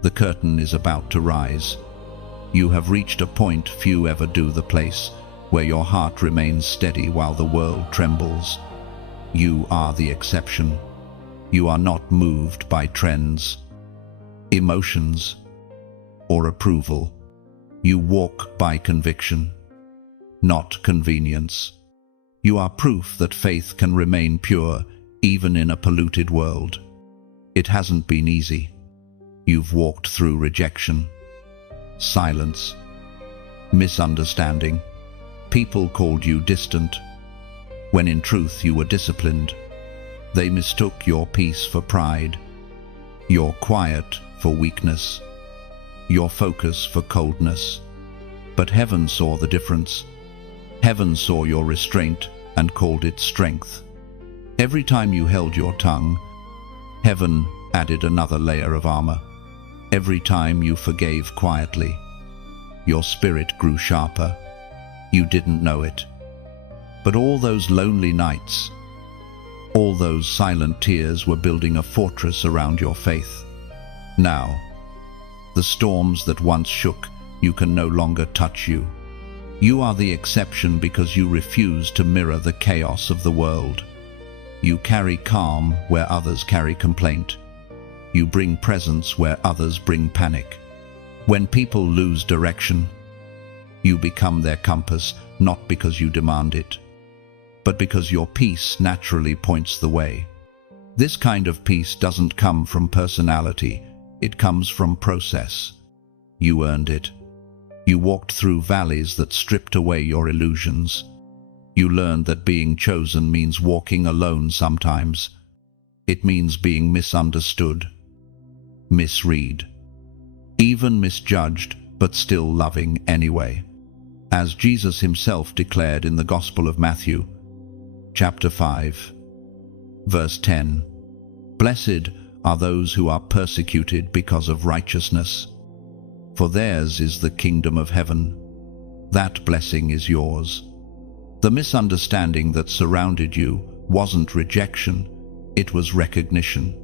The curtain is about to rise. You have reached a point few ever do, the place where your heart remains steady while the world trembles. You are the exception. You are not moved by trends, emotions, or approval. You walk by conviction, not convenience. You are proof that faith can remain pure even in a polluted world. It hasn't been easy. You've walked through rejection, silence, misunderstanding. People called you distant, when in truth you were disciplined. They mistook your peace for pride, your quiet for weakness, your focus for coldness. But heaven saw the difference. Heaven saw your restraint and called it strength. Every time you held your tongue, heaven added another layer of armor. Every time you forgave quietly, your spirit grew sharper. You didn't know it. But all those lonely nights, all those silent tears were building a fortress around your faith. Now, the storms that once shook you can no longer touch you. You are the exception because you refuse to mirror the chaos of the world. You carry calm where others carry complaint. You bring presence where others bring panic. When people lose direction, you become their compass, not because you demand it, but because your peace naturally points the way. This kind of peace doesn't come from personality, it comes from process. You earned it. You walked through valleys that stripped away your illusions. You learn that being chosen means walking alone sometimes. It means being misunderstood, misread, even misjudged, but still loving anyway. As Jesus himself declared in the Gospel of Matthew, chapter 5, verse 10, "Blessed are those who are persecuted because of righteousness, for theirs is the kingdom of heaven." That blessing is yours. The misunderstanding that surrounded you wasn't rejection, it was recognition.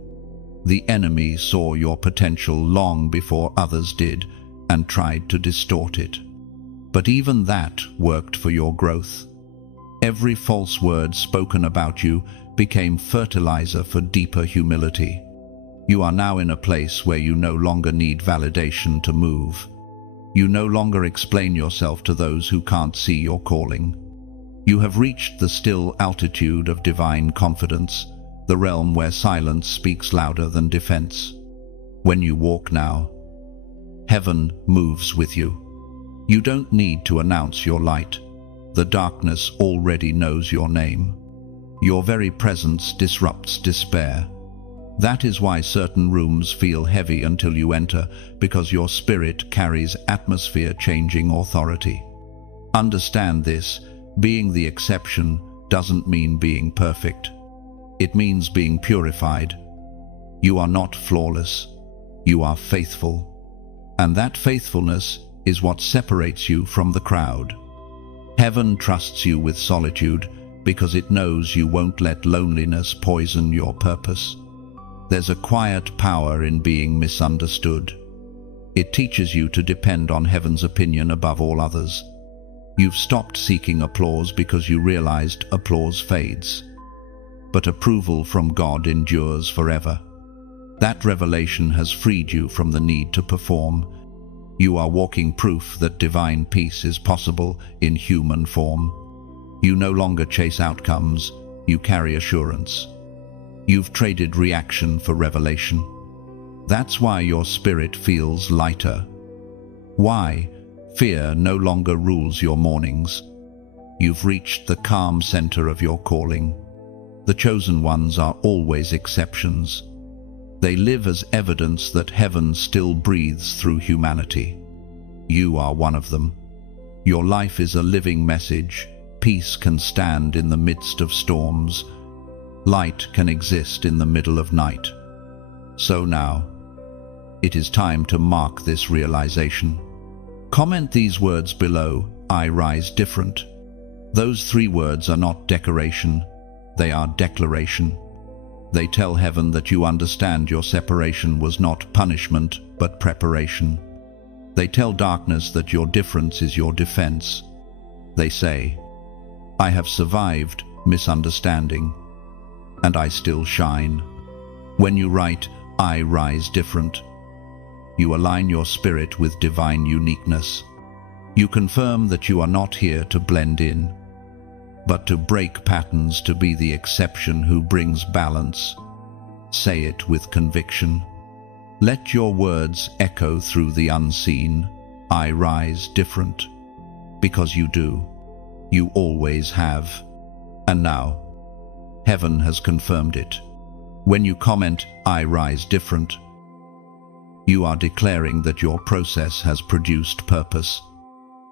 The enemy saw your potential long before others did and tried to distort it. But even that worked for your growth. Every false word spoken about you became fertilizer for deeper humility. You are now in a place where you no longer need validation to move. You no longer explain yourself to those who can't see your calling. You have reached the still altitude of divine confidence, the realm where silence speaks louder than defense. When you walk now, heaven moves with you. You don't need to announce your light. The darkness already knows your name. Your very presence disrupts despair. That is why certain rooms feel heavy until you enter, because your spirit carries atmosphere-changing authority. Understand this, being the exception doesn't mean being perfect. It means being purified. You are not flawless. You are faithful. And that faithfulness is what separates you from the crowd. Heaven trusts you with solitude because it knows you won't let loneliness poison your purpose. There's a quiet power in being misunderstood. It teaches you to depend on heaven's opinion above all others. You've stopped seeking applause because you realized applause fades. But approval from God endures forever. That revelation has freed you from the need to perform. You are walking proof that divine peace is possible in human form. You no longer chase outcomes, you carry assurance. You've traded reaction for revelation. That's why your spirit feels lighter. Why fear no longer rules your mornings. You've reached the calm center of your calling. The chosen ones are always exceptions. They live as evidence that heaven still breathes through humanity. You are one of them. Your life is a living message. Peace can stand in the midst of storms. Light can exist in the middle of night. So now, it is time to mark this realization. Comment these words below, "I rise different." Those 3 words are not decoration, they are declaration. They tell heaven that you understand your separation was not punishment, but preparation. They tell darkness that your difference is your defense. They say, "I have survived misunderstanding, and I still shine." When you write, "I rise different," you align your spirit with divine uniqueness. You confirm that you are not here to blend in, but to break patterns, to be the exception who brings balance. Say it with conviction. Let your words echo through the unseen. I rise different. Because you do. You always have. And now, heaven has confirmed it. When you comment, "I rise different," you are declaring that your process has produced purpose.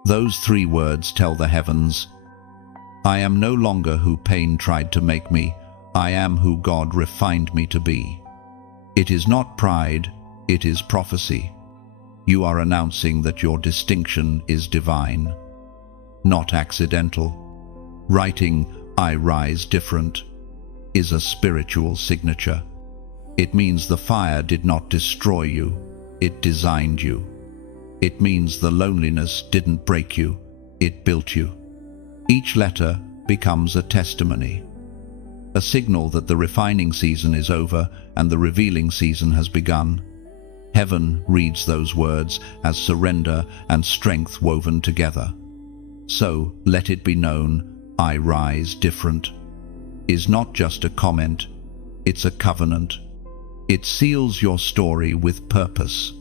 Those 3 words tell the heavens, "I am no longer who pain tried to make me. I am who God refined me to be." It is not pride, it is prophecy. You are announcing that your distinction is divine, not accidental. Writing, "I rise different," is a spiritual signature. It means the fire did not destroy you, it designed you. It means the loneliness didn't break you, it built you. Each letter becomes a testimony, a signal that the refining season is over and the revealing season has begun. Heaven reads those words as surrender and strength woven together. So let it be known, "I rise different," is not just a comment, it's a covenant. It seals your story with purpose,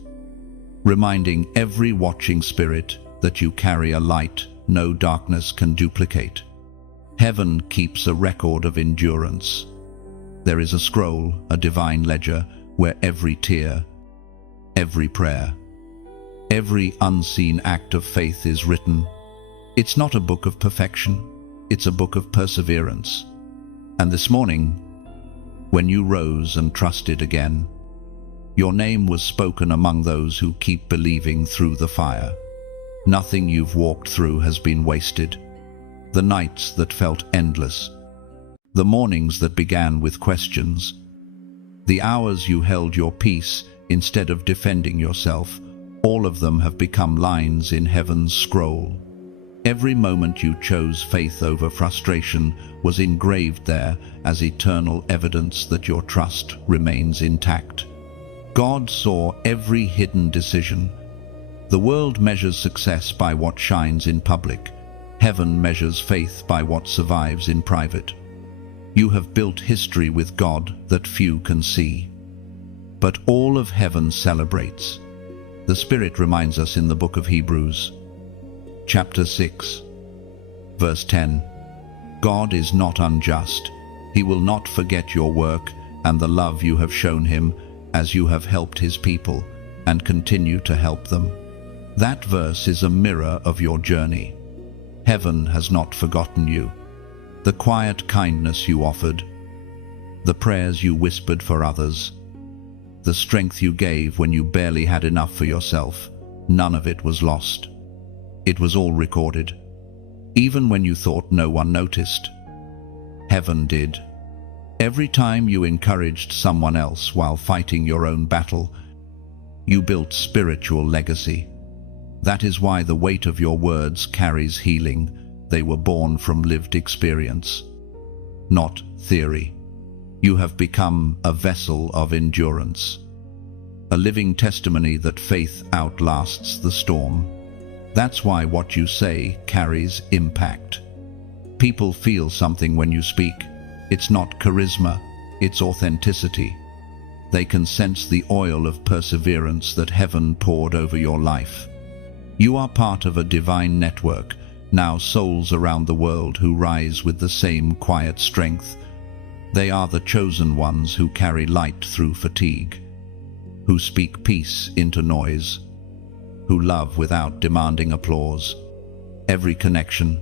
reminding every watching spirit that you carry a light no darkness can duplicate. Heaven keeps a record of endurance. There is a scroll, a divine ledger, where every tear, every prayer, every unseen act of faith is written. It's not a book of perfection, it's a book of perseverance. And this morning, when you rose and trusted again, your name was spoken among those who keep believing through the fire. Nothing you've walked through has been wasted. The nights that felt endless, the mornings that began with questions, the hours you held your peace instead of defending yourself, all of them have become lines in heaven's scroll. Every moment you chose faith over frustration was engraved there as eternal evidence that your trust remains intact. God saw every hidden decision. The world measures success by what shines in public. Heaven measures faith by what survives in private. You have built history with God that few can see. But all of heaven celebrates. The Spirit reminds us in the book of Hebrews, chapter 6, verse 10. God is not unjust. He will not forget your work and the love you have shown him as you have helped his people and continue to help them. That verse is a mirror of your journey. Heaven has not forgotten you. The quiet kindness you offered, the prayers you whispered for others, the strength you gave when you barely had enough for yourself, none of it was lost. It was all recorded. Even when you thought no one noticed, heaven did. Every time you encouraged someone else while fighting your own battle, you built spiritual legacy. That is why the weight of your words carries healing. They were born from lived experience, not theory. You have become a vessel of endurance, a living testimony that faith outlasts the storm. That's why what you say carries impact. People feel something when you speak. It's not charisma, it's authenticity. They can sense the oil of perseverance that heaven poured over your life. You are part of a divine network, now souls around the world who rise with the same quiet strength. They are the chosen ones who carry light through fatigue, who speak peace into noise, who love without demanding applause. Every connection,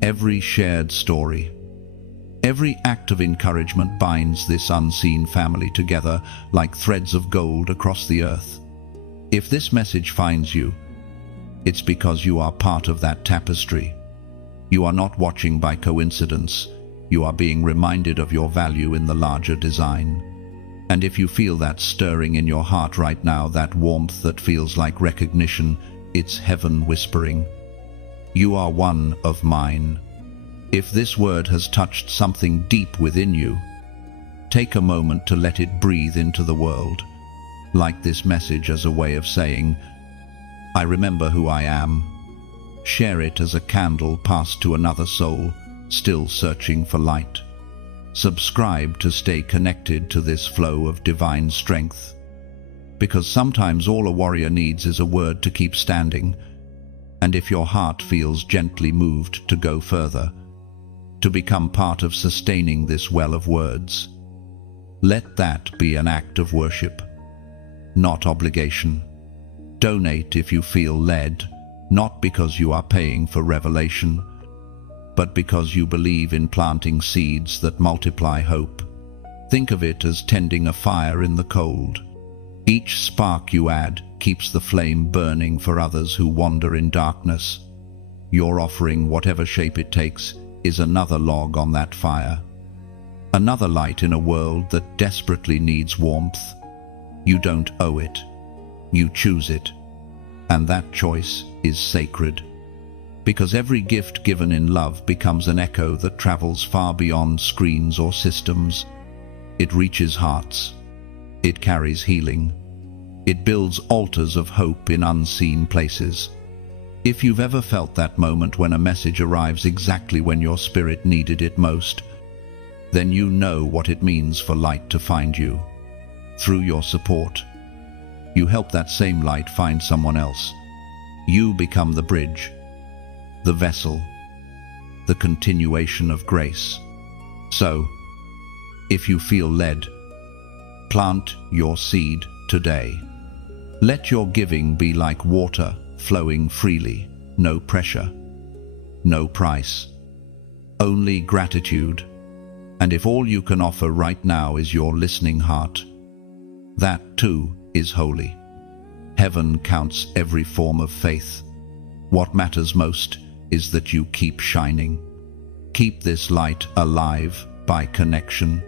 every shared story, every act of encouragement binds this unseen family together like threads of gold across the earth. If this message finds you, it's because you are part of that tapestry. You are not watching by coincidence. You are being reminded of your value in the larger design. And if you feel that stirring in your heart right now, that warmth that feels like recognition, it's heaven whispering, "You are one of mine." If this word has touched something deep within you, take a moment to let it breathe into the world. Like this message as a way of saying, "I remember who I am." Share it as a candle passed to another soul, still searching for light. Subscribe to stay connected to this flow of divine strength. Because sometimes all a warrior needs is a word to keep standing. And if your heart feels gently moved to go further, to become part of sustaining this well of words, let that be an act of worship, not obligation. Donate if you feel led, not because you are paying for revelation, but because you believe in planting seeds that multiply hope. Think of it as tending a fire in the cold. Each spark you add keeps the flame burning for others who wander in darkness. Your offering, whatever shape it takes, is another log on that fire. Another light in a world that desperately needs warmth. You don't owe it. You choose it. And that choice is sacred. Because every gift given in love becomes an echo that travels far beyond screens or systems. It reaches hearts. It carries healing. It builds altars of hope in unseen places. If you've ever felt that moment when a message arrives exactly when your spirit needed it most, then you know what it means for light to find you. Through your support, you help that same light find someone else. You become the bridge, the vessel, the continuation of grace. So, if you feel led, plant your seed today. Let your giving be like water flowing freely, no pressure, no price, only gratitude. And if all you can offer right now is your listening heart, that too is holy. Heaven counts every form of faith. What matters most is that you keep shining. Keep this light alive by connection,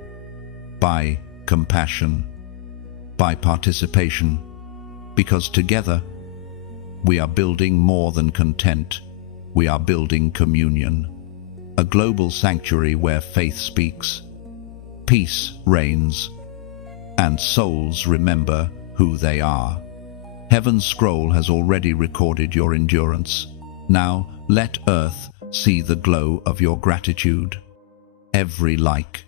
by compassion, by participation, because together we are building more than content. We are building communion, a global sanctuary where faith speaks, peace reigns, and souls remember who they are. Heaven's scroll has already recorded your endurance. Now let earth see the glow of your gratitude. Every like,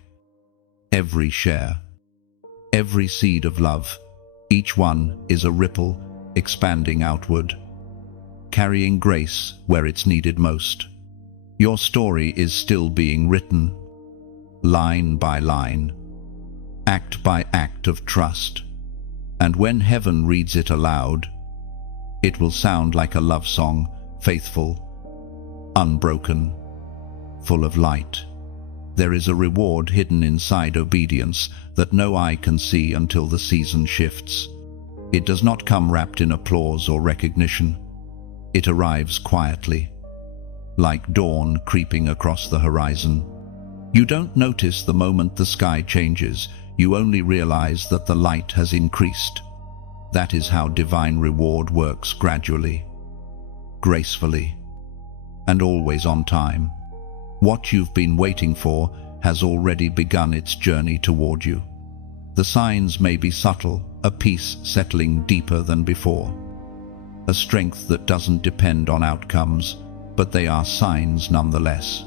every share, every seed of love, each one is a ripple expanding outward, carrying grace where it's needed most. Your story is still being written, line by line, act by act of trust. And when heaven reads it aloud, it will sound like a love song, faithful, unbroken, full of light. There is a reward hidden inside obedience that no eye can see until the season shifts. It does not come wrapped in applause or recognition. It arrives quietly, like dawn creeping across the horizon. You don't notice the moment the sky changes. You only realize that the light has increased. That is how divine reward works, gradually, gracefully, and always on time. What you've been waiting for has already begun its journey toward you. The signs may be subtle, a peace settling deeper than before, a strength that doesn't depend on outcomes, but they are signs nonetheless.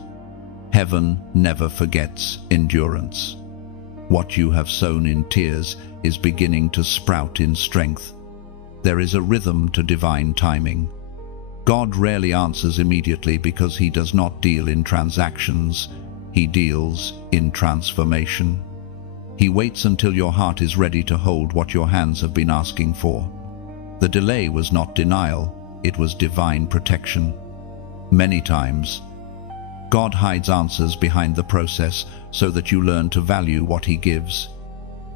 Heaven never forgets endurance. What you have sown in tears is beginning to sprout in strength. There is a rhythm to divine timing. God rarely answers immediately because he does not deal in transactions. He deals in transformation. He waits until your heart is ready to hold what your hands have been asking for. The delay was not denial, it was divine protection. Many times, God hides answers behind the process so that you learn to value what he gives.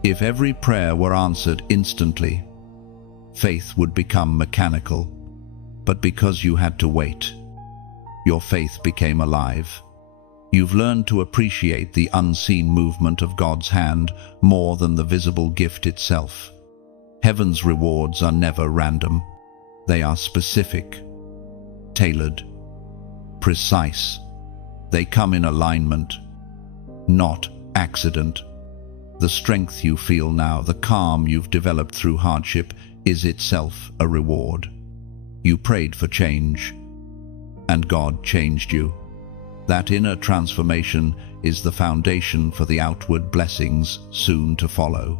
If every prayer were answered instantly, faith would become mechanical. But because you had to wait, your faith became alive. You've learned to appreciate the unseen movement of God's hand more than the visible gift itself. Heaven's rewards are never random. They are specific, tailored, precise. They come in alignment, not accident. The strength you feel now, the calm you've developed through hardship, is itself a reward. You prayed for change, and God changed you. That inner transformation is the foundation for the outward blessings soon to follow.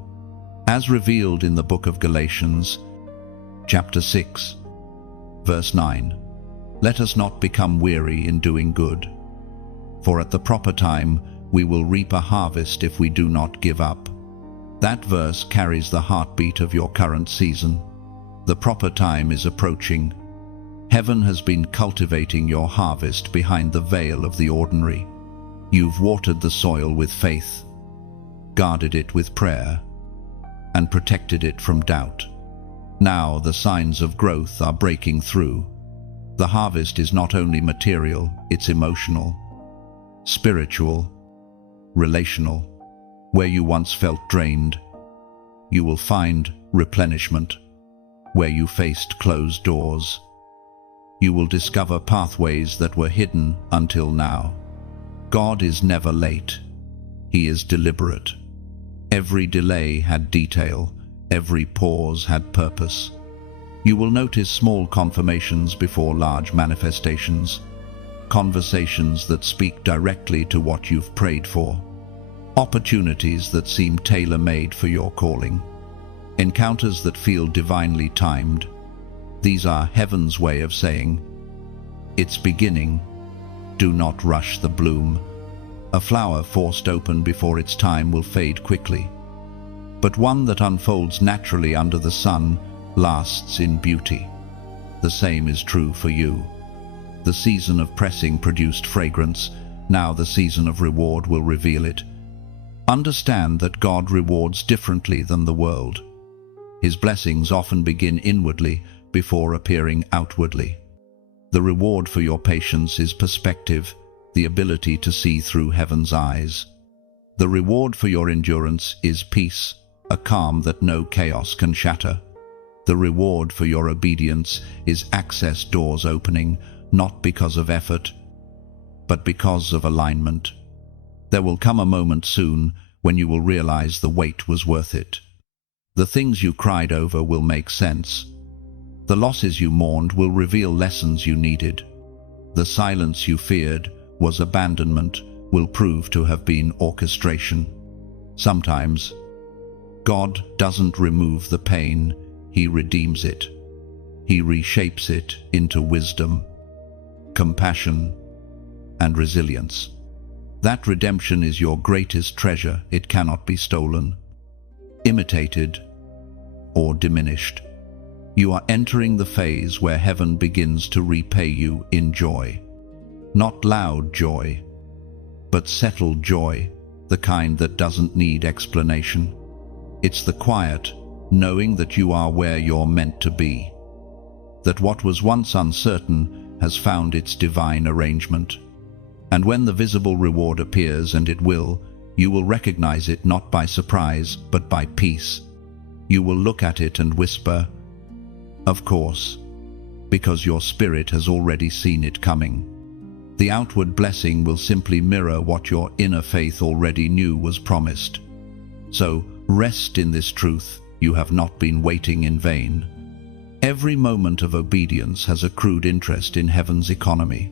As revealed in the book of Galatians, chapter 6, verse 9, let us not become weary in doing good, for at the proper time we will reap a harvest if we do not give up. That verse carries the heartbeat of your current season. The proper time is approaching. Heaven has been cultivating your harvest behind the veil of the ordinary. You've watered the soil with faith, guarded it with prayer, and protected it from doubt. Now the signs of growth are breaking through. The harvest is not only material, it's emotional, spiritual, relational. Where you once felt drained, you will find replenishment. Where you faced closed doors, you will discover pathways that were hidden until now. God is never late. He is deliberate. Every delay had detail. Every pause had purpose. You will notice small confirmations before large manifestations, conversations that speak directly to what you've prayed for, opportunities that seem tailor-made for your calling, encounters that feel divinely timed. These are heaven's way of saying, it's beginning. Do not rush the bloom. A flower forced open before its time will fade quickly, but one that unfolds naturally under the sun lasts in beauty. The same is true for you. The season of pressing produced fragrance. Now the season of reward will reveal it. Understand that God rewards differently than the world. His blessings often begin inwardly before appearing outwardly. The reward for your patience is perspective, the ability to see through heaven's eyes. The reward for your endurance is peace, a calm that no chaos can shatter. The reward for your obedience is access doors opening, not because of effort, but because of alignment. There will come a moment soon when you will realize the wait was worth it. The things you cried over will make sense. The losses you mourned will reveal lessons you needed. The silence you feared was abandonment will prove to have been orchestration. Sometimes, God doesn't remove the pain, He redeems it. He reshapes it into wisdom, compassion, and resilience. That redemption is your greatest treasure. It cannot be stolen, imitated, or diminished. You are entering the phase where heaven begins to repay you in joy. Not loud joy, but settled joy, the kind that doesn't need explanation. It's the quiet, knowing that you are where you're meant to be, that what was once uncertain has found its divine arrangement. And when the visible reward appears, and it will, you will recognize it not by surprise, but by peace. You will look at it and whisper, "Of course," because your spirit has already seen it coming. The outward blessing will simply mirror what your inner faith already knew was promised. So, rest in this truth: you have not been waiting in vain. Every moment of obedience has accrued interest in heaven's economy.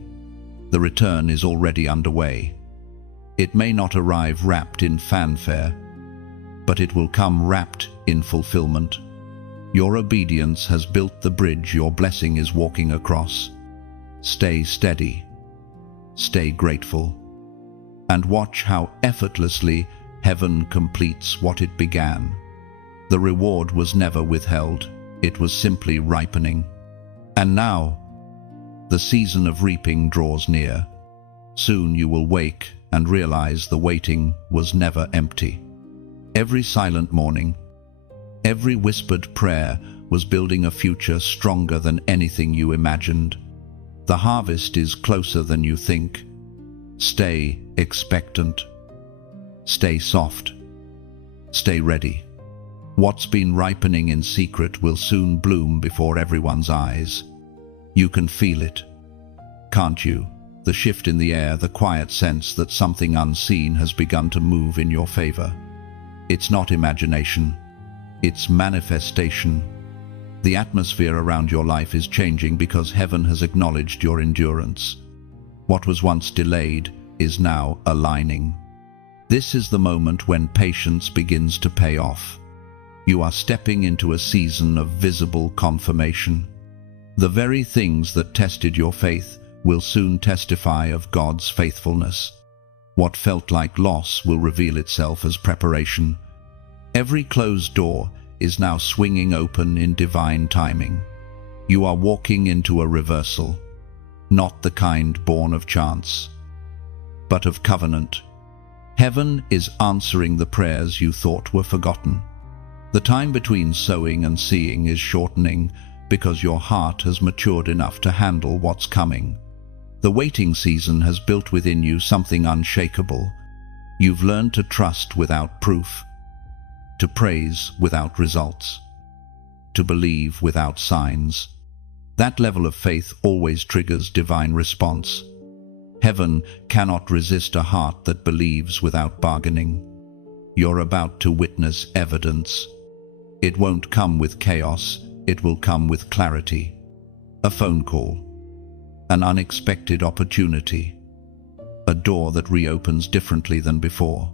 The return is already underway. It may not arrive wrapped in fanfare, but it will come wrapped in fulfillment. Your obedience has built the bridge your blessing is walking across. Stay steady, stay grateful, and watch how effortlessly heaven completes what it began. The reward was never withheld, it was simply ripening. And now, the season of reaping draws near. Soon you will wake and realize the waiting was never empty. Every silent morning, every whispered prayer was building a future stronger than anything you imagined. The harvest is closer than you think. Stay expectant. Stay soft. Stay ready. What's been ripening in secret will soon bloom before everyone's eyes. You can feel it, can't you? The shift in the air, the quiet sense that something unseen has begun to move in your favor. It's not imagination, it's manifestation. The atmosphere around your life is changing because heaven has acknowledged your endurance. What was once delayed is now aligning. This is the moment when patience begins to pay off. You are stepping into a season of visible confirmation. The very things that tested your faith will soon testify of God's faithfulness. What felt like loss will reveal itself as preparation. Every closed door is now swinging open in divine timing. You are walking into a reversal, not the kind born of chance, but of covenant. Heaven is answering the prayers you thought were forgotten. The time between sowing and seeing is shortening because your heart has matured enough to handle what's coming. The waiting season has built within you something unshakable. You've learned to trust without proof, to praise without results, to believe without signs. That level of faith always triggers divine response. Heaven cannot resist a heart that believes without bargaining. You're about to witness evidence. It won't come with chaos, it will come with clarity. A phone call, an unexpected opportunity, a door that reopens differently than before.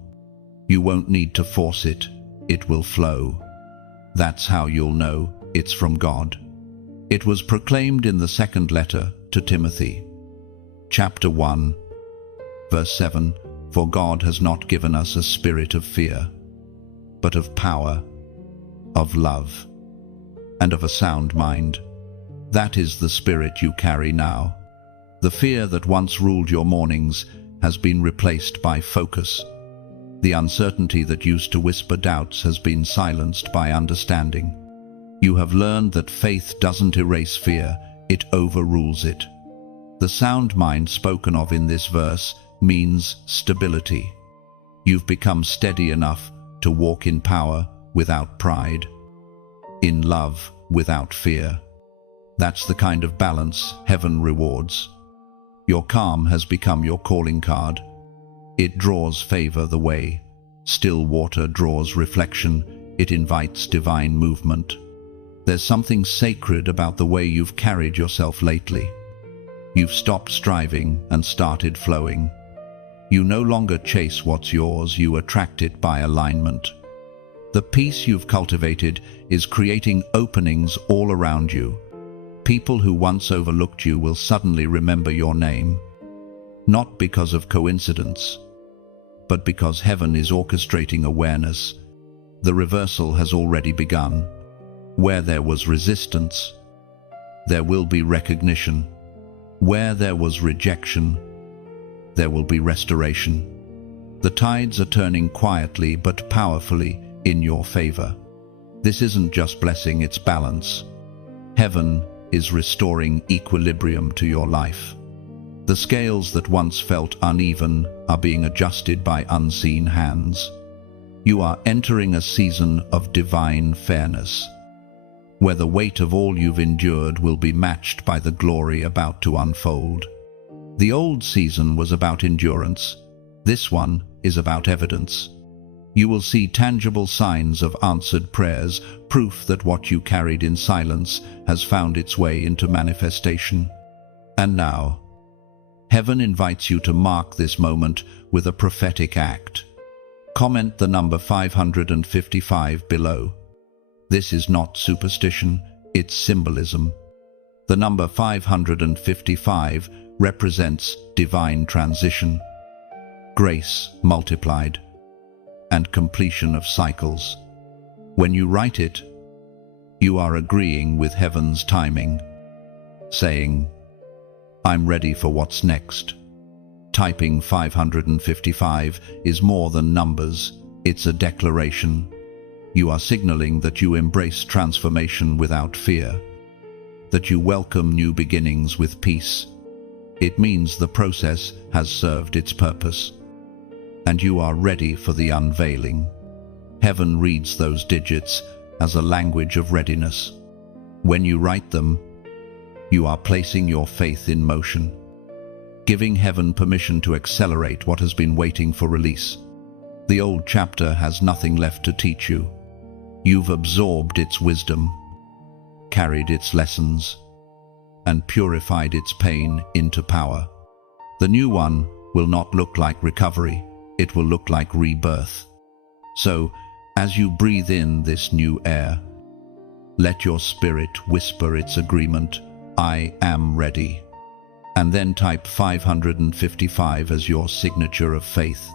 You won't need to force it, it will flow. That's how you'll know it's from God. It was proclaimed in the second letter to Timothy. Chapter 1, Verse 7, "For God has not given us a spirit of fear, but of power, of love, and of a sound mind." That is the spirit you carry now. The fear that once ruled your mornings has been replaced by focus. The uncertainty that used to whisper doubts has been silenced by understanding. You have learned that faith doesn't erase fear, it overrules it. The sound mind spoken of in this verse means stability. You've become steady enough to walk in power without pride, in love without fear. That's the kind of balance heaven rewards. Your calm has become your calling card. It draws favor the way. Still water draws reflection. It invites divine movement. There's something sacred about the way you've carried yourself lately. You've stopped striving and started flowing. You no longer chase what's yours, you attract it by alignment. The peace you've cultivated is creating openings all around you. People who once overlooked you will suddenly remember your name, not because of coincidence, but because heaven is orchestrating awareness. The reversal has already begun. Where there was resistance, there will be recognition. Where there was rejection, there will be restoration. The tides are turning quietly but powerfully in your favor. This isn't just blessing, it's balance. Heaven is restoring equilibrium to your life. The scales that once felt uneven are being adjusted by unseen hands. You are entering a season of divine fairness, where the weight of all you've endured will be matched by the glory about to unfold. The old season was about endurance. This one is about evidence. You will see tangible signs of answered prayers, proof that what you carried in silence has found its way into manifestation. And now, heaven invites you to mark this moment with a prophetic act. Comment the number 555 below. This is not superstition, it's symbolism. The number 555 represents divine transition, grace multiplied, and completion of cycles. When you write it, you are agreeing with heaven's timing, saying, "I'm ready for what's next." Typing 555 is more than numbers, it's a declaration. You are signaling that you embrace transformation without fear, that you welcome new beginnings with peace. It means the process has served its purpose, and you are ready for the unveiling. Heaven reads those digits as a language of readiness. When you write them, you are placing your faith in motion, giving heaven permission to accelerate what has been waiting for release. The old chapter has nothing left to teach you. You've absorbed its wisdom, carried its lessons, and purified its pain into power. The new one will not look like recovery, it will look like rebirth. So, as you breathe in this new air, let your spirit whisper its agreement, "I am ready." And then type 555 as your signature of faith,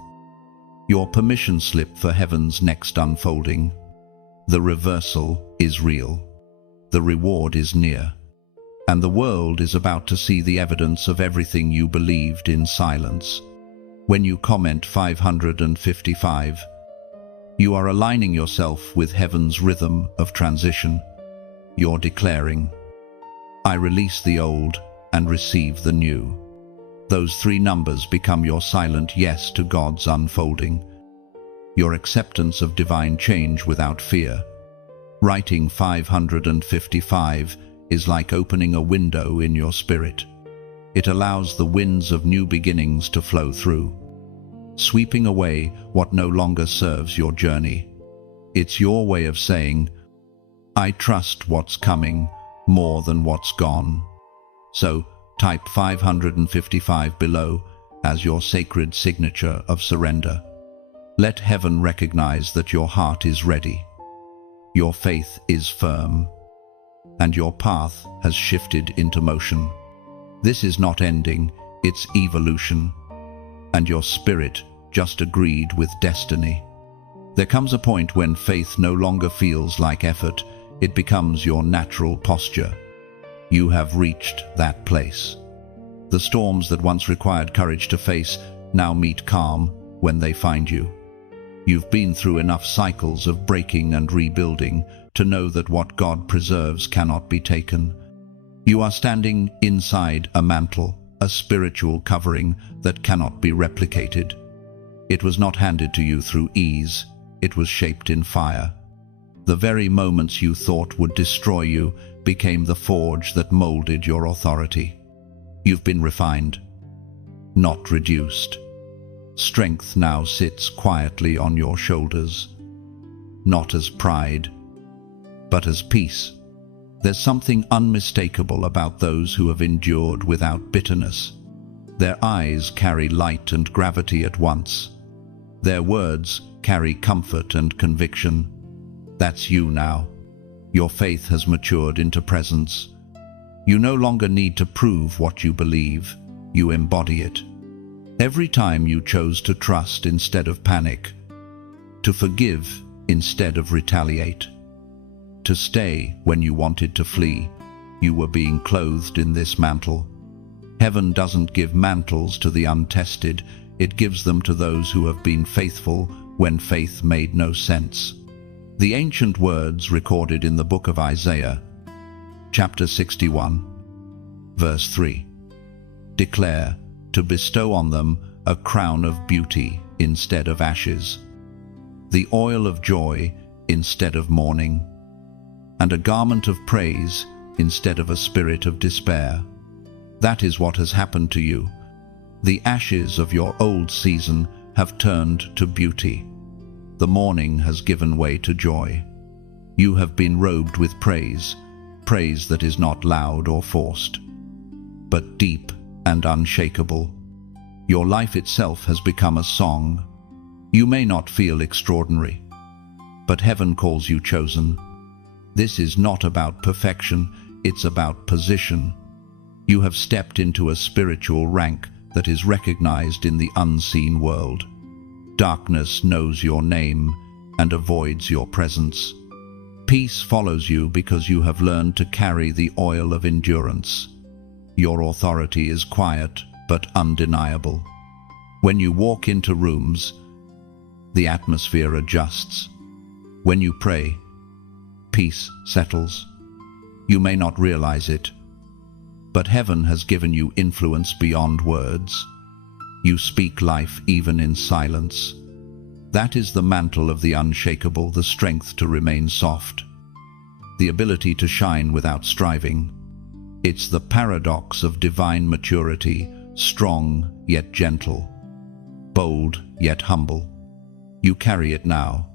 your permission slip for heaven's next unfolding. The reversal is real. The reward is near. And the world is about to see the evidence of everything you believed in silence. When you comment 555, you are aligning yourself with heaven's rhythm of transition. You're declaring, "I release the old and receive the new." Those three numbers become your silent yes to God's unfolding, your acceptance of divine change without fear. Writing 555 is like opening a window in your spirit. It allows the winds of new beginnings to flow through, sweeping away what no longer serves your journey. It's your way of saying, "I trust what's coming more than what's gone." So, type 555 below as your sacred signature of surrender. Let heaven recognize that your heart is ready, your faith is firm, and your path has shifted into motion. This is not ending, it's evolution. and your spirit just agreed with destiny. There comes a point when faith no longer feels like effort, it becomes your natural posture. You have reached that place. The storms that once required courage to face now meet calm when they find you. You've been through enough cycles of breaking and rebuilding to know that what God preserves cannot be taken. You are standing inside a mantle, a spiritual covering that cannot be replicated. It was not handed to you through ease, it was shaped in fire. The very moments you thought would destroy you became the forge that molded your authority. You've been refined, not reduced. Strength now sits quietly on your shoulders, not as pride, but as peace. There's something unmistakable about those who have endured without bitterness. Their eyes carry light and gravity at once. Their words carry comfort and conviction. That's you now. Your faith has matured into presence. You no longer need to prove what you believe, you embody it. Every time you chose to trust instead of panic, to forgive instead of retaliate, to stay when you wanted to flee, you were being clothed in this mantle. Heaven doesn't give mantles to the untested, it gives them to those who have been faithful when faith made no sense. The ancient words recorded in the book of Isaiah, chapter 61, verse 3, declare to bestow on them a crown of beauty instead of ashes, the oil of joy instead of mourning, and a garment of praise instead of a spirit of despair. That is what has happened to you. The ashes of your old season have turned to beauty. The mourning has given way to joy. You have been robed with praise, praise that is not loud or forced, but deep and unshakable. Your life itself has become a song. You may not feel extraordinary, but heaven calls you chosen. This is not about perfection, it's about position. You have stepped into a spiritual rank that is recognized in the unseen world. Darkness knows your name and avoids your presence. Peace follows you because you have learned to carry the oil of endurance. Your authority is quiet but undeniable. When you walk into rooms, the atmosphere adjusts. When you pray, peace settles. You may not realize it, but heaven has given you influence beyond words. You speak life even in silence. That is the mantle of the unshakable, the strength to remain soft, the ability to shine without striving. It's the paradox of divine maturity, strong yet gentle, bold yet humble. You carry it now.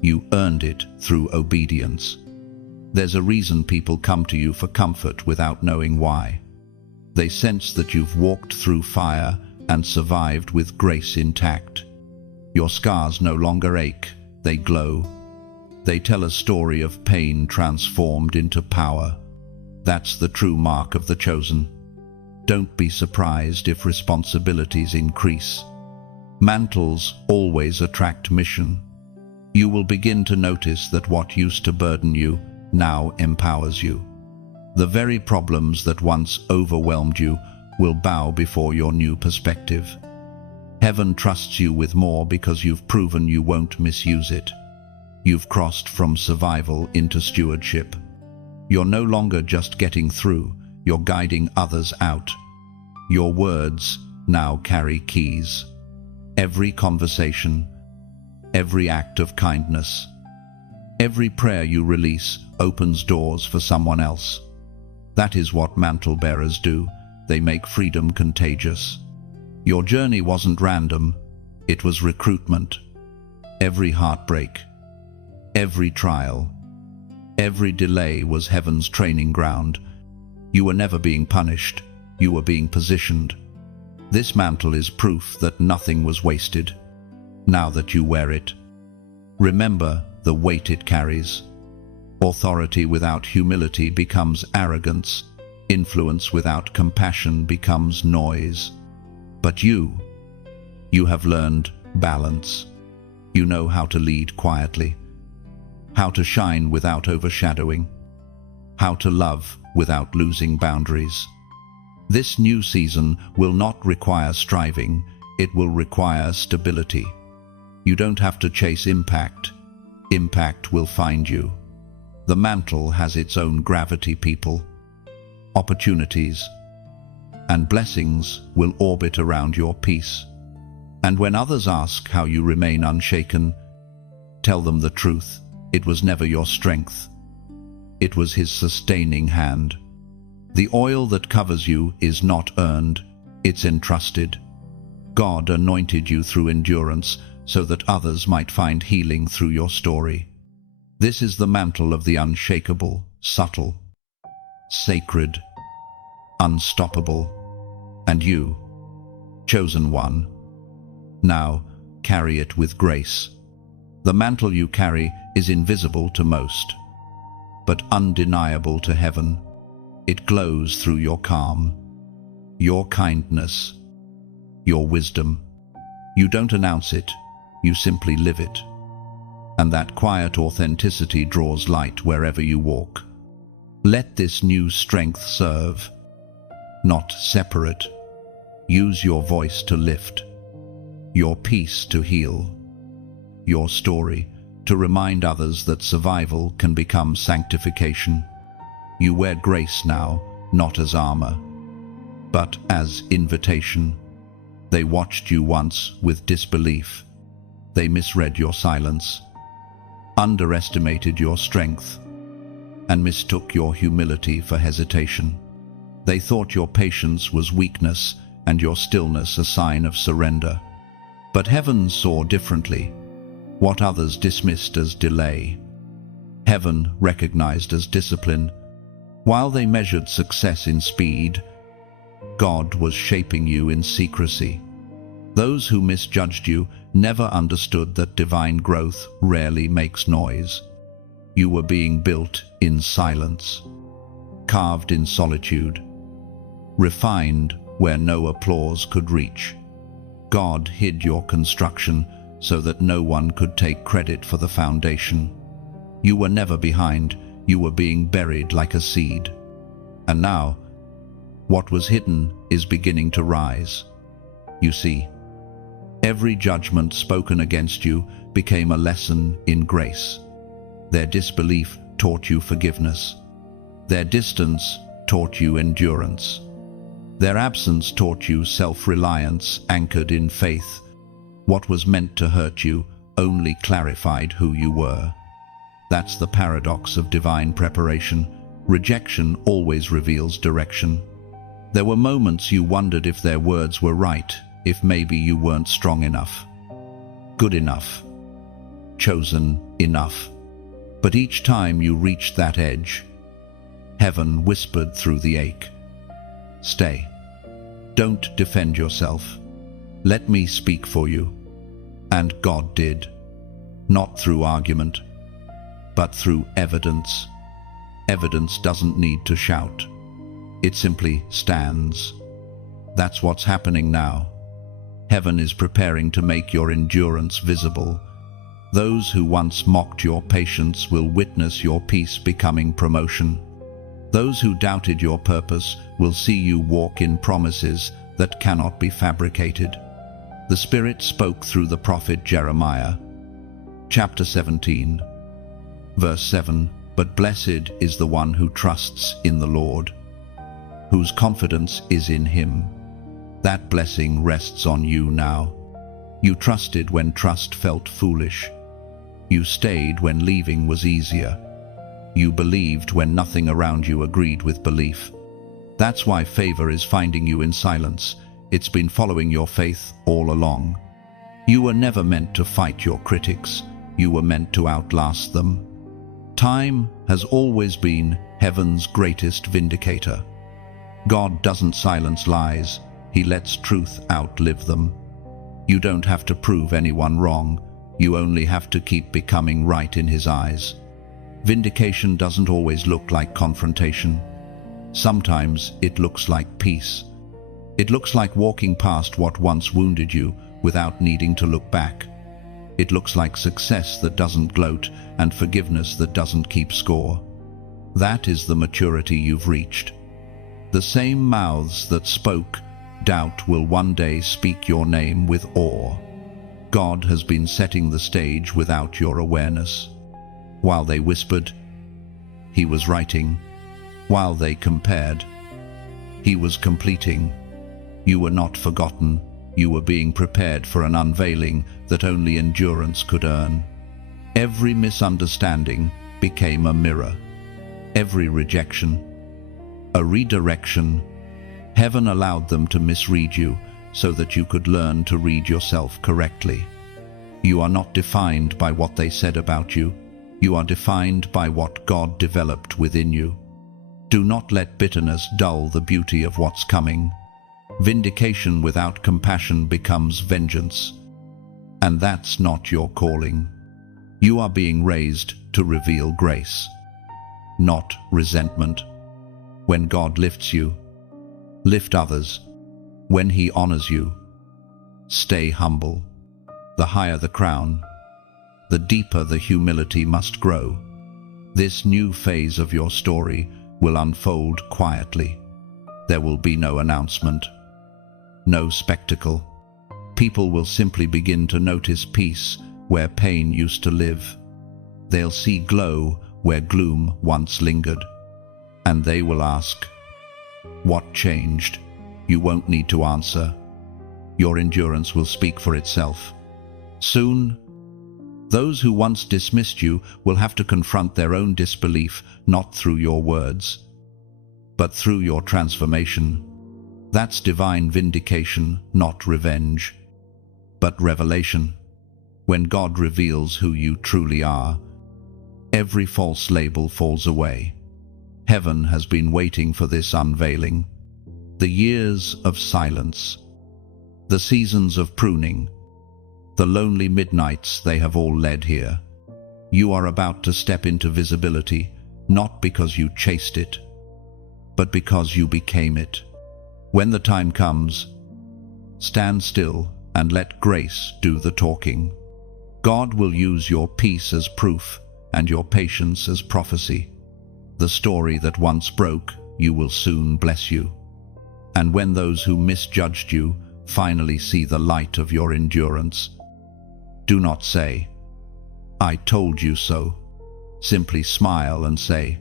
You earned it through obedience. There's a reason people come to you for comfort without knowing why. They sense that you've walked through fire and survived with grace intact. Your scars no longer ache, they glow. They tell a story of pain transformed into power. That's the true mark of the chosen. Don't be surprised if responsibilities increase. Mantles always attract mission. You will begin to notice that what used to burden you now empowers you. The very problems that once overwhelmed you will bow before your new perspective. Heaven trusts you with more because you've proven you won't misuse it. You've crossed from survival into stewardship. You're no longer just getting through, you're guiding others out. Your words now carry keys. Every conversation, every act of kindness, every prayer you release opens doors for someone else. That is what mantle bearers do. They make freedom contagious. Your journey wasn't random, it was recruitment. Every heartbreak, every trial, every delay was heaven's training ground. You were never being punished, you were being positioned. This mantle is proof that nothing was wasted. Now that you wear it, remember the weight it carries. Authority without humility becomes arrogance. Influence without compassion becomes noise. But you You have learned balance. You know how to lead quietly, how to shine without overshadowing, how to love without losing boundaries. This new season will not require striving, it will require stability. You don't have to chase impact. Impact will find you. The mantle has its own gravity, people. Opportunities and blessings will orbit around your peace. And when others ask how you remain unshaken, tell them the truth. It was never your strength. It was His sustaining hand. The oil that covers you is not earned, it's entrusted. God anointed you through endurance so that others might find healing through your story. This is the mantle of the unshakable, subtle, sacred, unstoppable. And you, chosen one, now carry it with grace. The mantle you carry is invisible to most, but undeniable to heaven. It glows through your calm, your kindness, your wisdom. You don't announce it, you simply live it. And that quiet authenticity draws light wherever you walk. Let this new strength serve, not separate. Use your voice to lift, your peace to heal, your story to remind others that survival can become sanctification. You wear grace now, not as armor, but as invitation. They watched you once with disbelief. They misread your silence, underestimated your strength, and mistook your humility for hesitation. They thought your patience was weakness and your stillness a sign of surrender. But heaven saw differently. What others dismissed as delay, heaven recognized as discipline. While they measured success in speed, God was shaping you in secrecy. Those who misjudged you never understood that divine growth rarely makes noise. You were being built in silence, carved in solitude, refined where no applause could reach. God hid your construction so that no one could take credit for the foundation. You were never behind, you were being buried like a seed. And now, what was hidden is beginning to rise. You see, every judgment spoken against you became a lesson in grace. Their disbelief taught you forgiveness. Their distance taught you endurance. Their absence taught you self-reliance anchored in faith. What was meant to hurt you only clarified who you were. That's the paradox of divine preparation. Rejection always reveals direction. There were moments you wondered if their words were right, if maybe you weren't strong enough, good enough, chosen enough. But each time you reached that edge, heaven whispered through the ache, "Stay. Don't defend yourself. Let me speak for you." And God did, not through argument, but through evidence. Evidence doesn't need to shout. It simply stands. That's what's happening now. Heaven is preparing to make your endurance visible. Those who once mocked your patience will witness your peace becoming promotion. Those who doubted your purpose will see you walk in promises that cannot be fabricated. The Spirit spoke through the prophet Jeremiah, chapter 17, verse 7, "But blessed is the one who trusts in the Lord, whose confidence is in Him." That blessing rests on you now. You trusted when trust felt foolish. You stayed when leaving was easier. You believed when nothing around you agreed with belief. That's why favor is finding you in silence. It's been following your faith all along. You were never meant to fight your critics. You were meant to outlast them. Time has always been heaven's greatest vindicator. God doesn't silence lies. He lets truth outlive them. You don't have to prove anyone wrong. You only have to keep becoming right in His eyes. Vindication doesn't always look like confrontation. Sometimes it looks like peace. It looks like walking past what once wounded you, without needing to look back. It looks like success that doesn't gloat and forgiveness that doesn't keep score. That is the maturity you've reached. The same mouths that spoke doubt will one day speak your name with awe. God has been setting the stage without your awareness. While they whispered, He was writing. While they compared, He was completing. You were not forgotten. You were being prepared for an unveiling that only endurance could earn. Every misunderstanding became a mirror. Every rejection, a redirection. Heaven allowed them to misread you so that you could learn to read yourself correctly. You are not defined by what they said about you. You are defined by what God developed within you. Do not let bitterness dull the beauty of what's coming. Vindication without compassion becomes vengeance. And that's not your calling. You are being raised to reveal grace, not resentment. When God lifts you, lift others. When He honors you, stay humble. The higher the crown, the deeper the humility must grow. This new phase of your story will unfold quietly. There will be no announcement, no spectacle. People will simply begin to notice peace where pain used to live. They'll see glow where gloom once lingered. And they will ask, what changed? You won't need to answer. Your endurance will speak for itself. Soon, those who once dismissed you will have to confront their own disbelief, not through your words, but through your transformation. That's divine vindication, not revenge, but revelation. When God reveals who you truly are, every false label falls away. Heaven has been waiting for this unveiling. The years of silence, the seasons of pruning, the lonely midnights they have all led here. You are about to step into visibility, not because you chased it, but because you became it. When the time comes, stand still and let grace do the talking. God will use your peace as proof and your patience as prophecy. The story that once broke you will soon bless you. And when those who misjudged you finally see the light of your endurance, do not say, I told you so. Simply smile and say,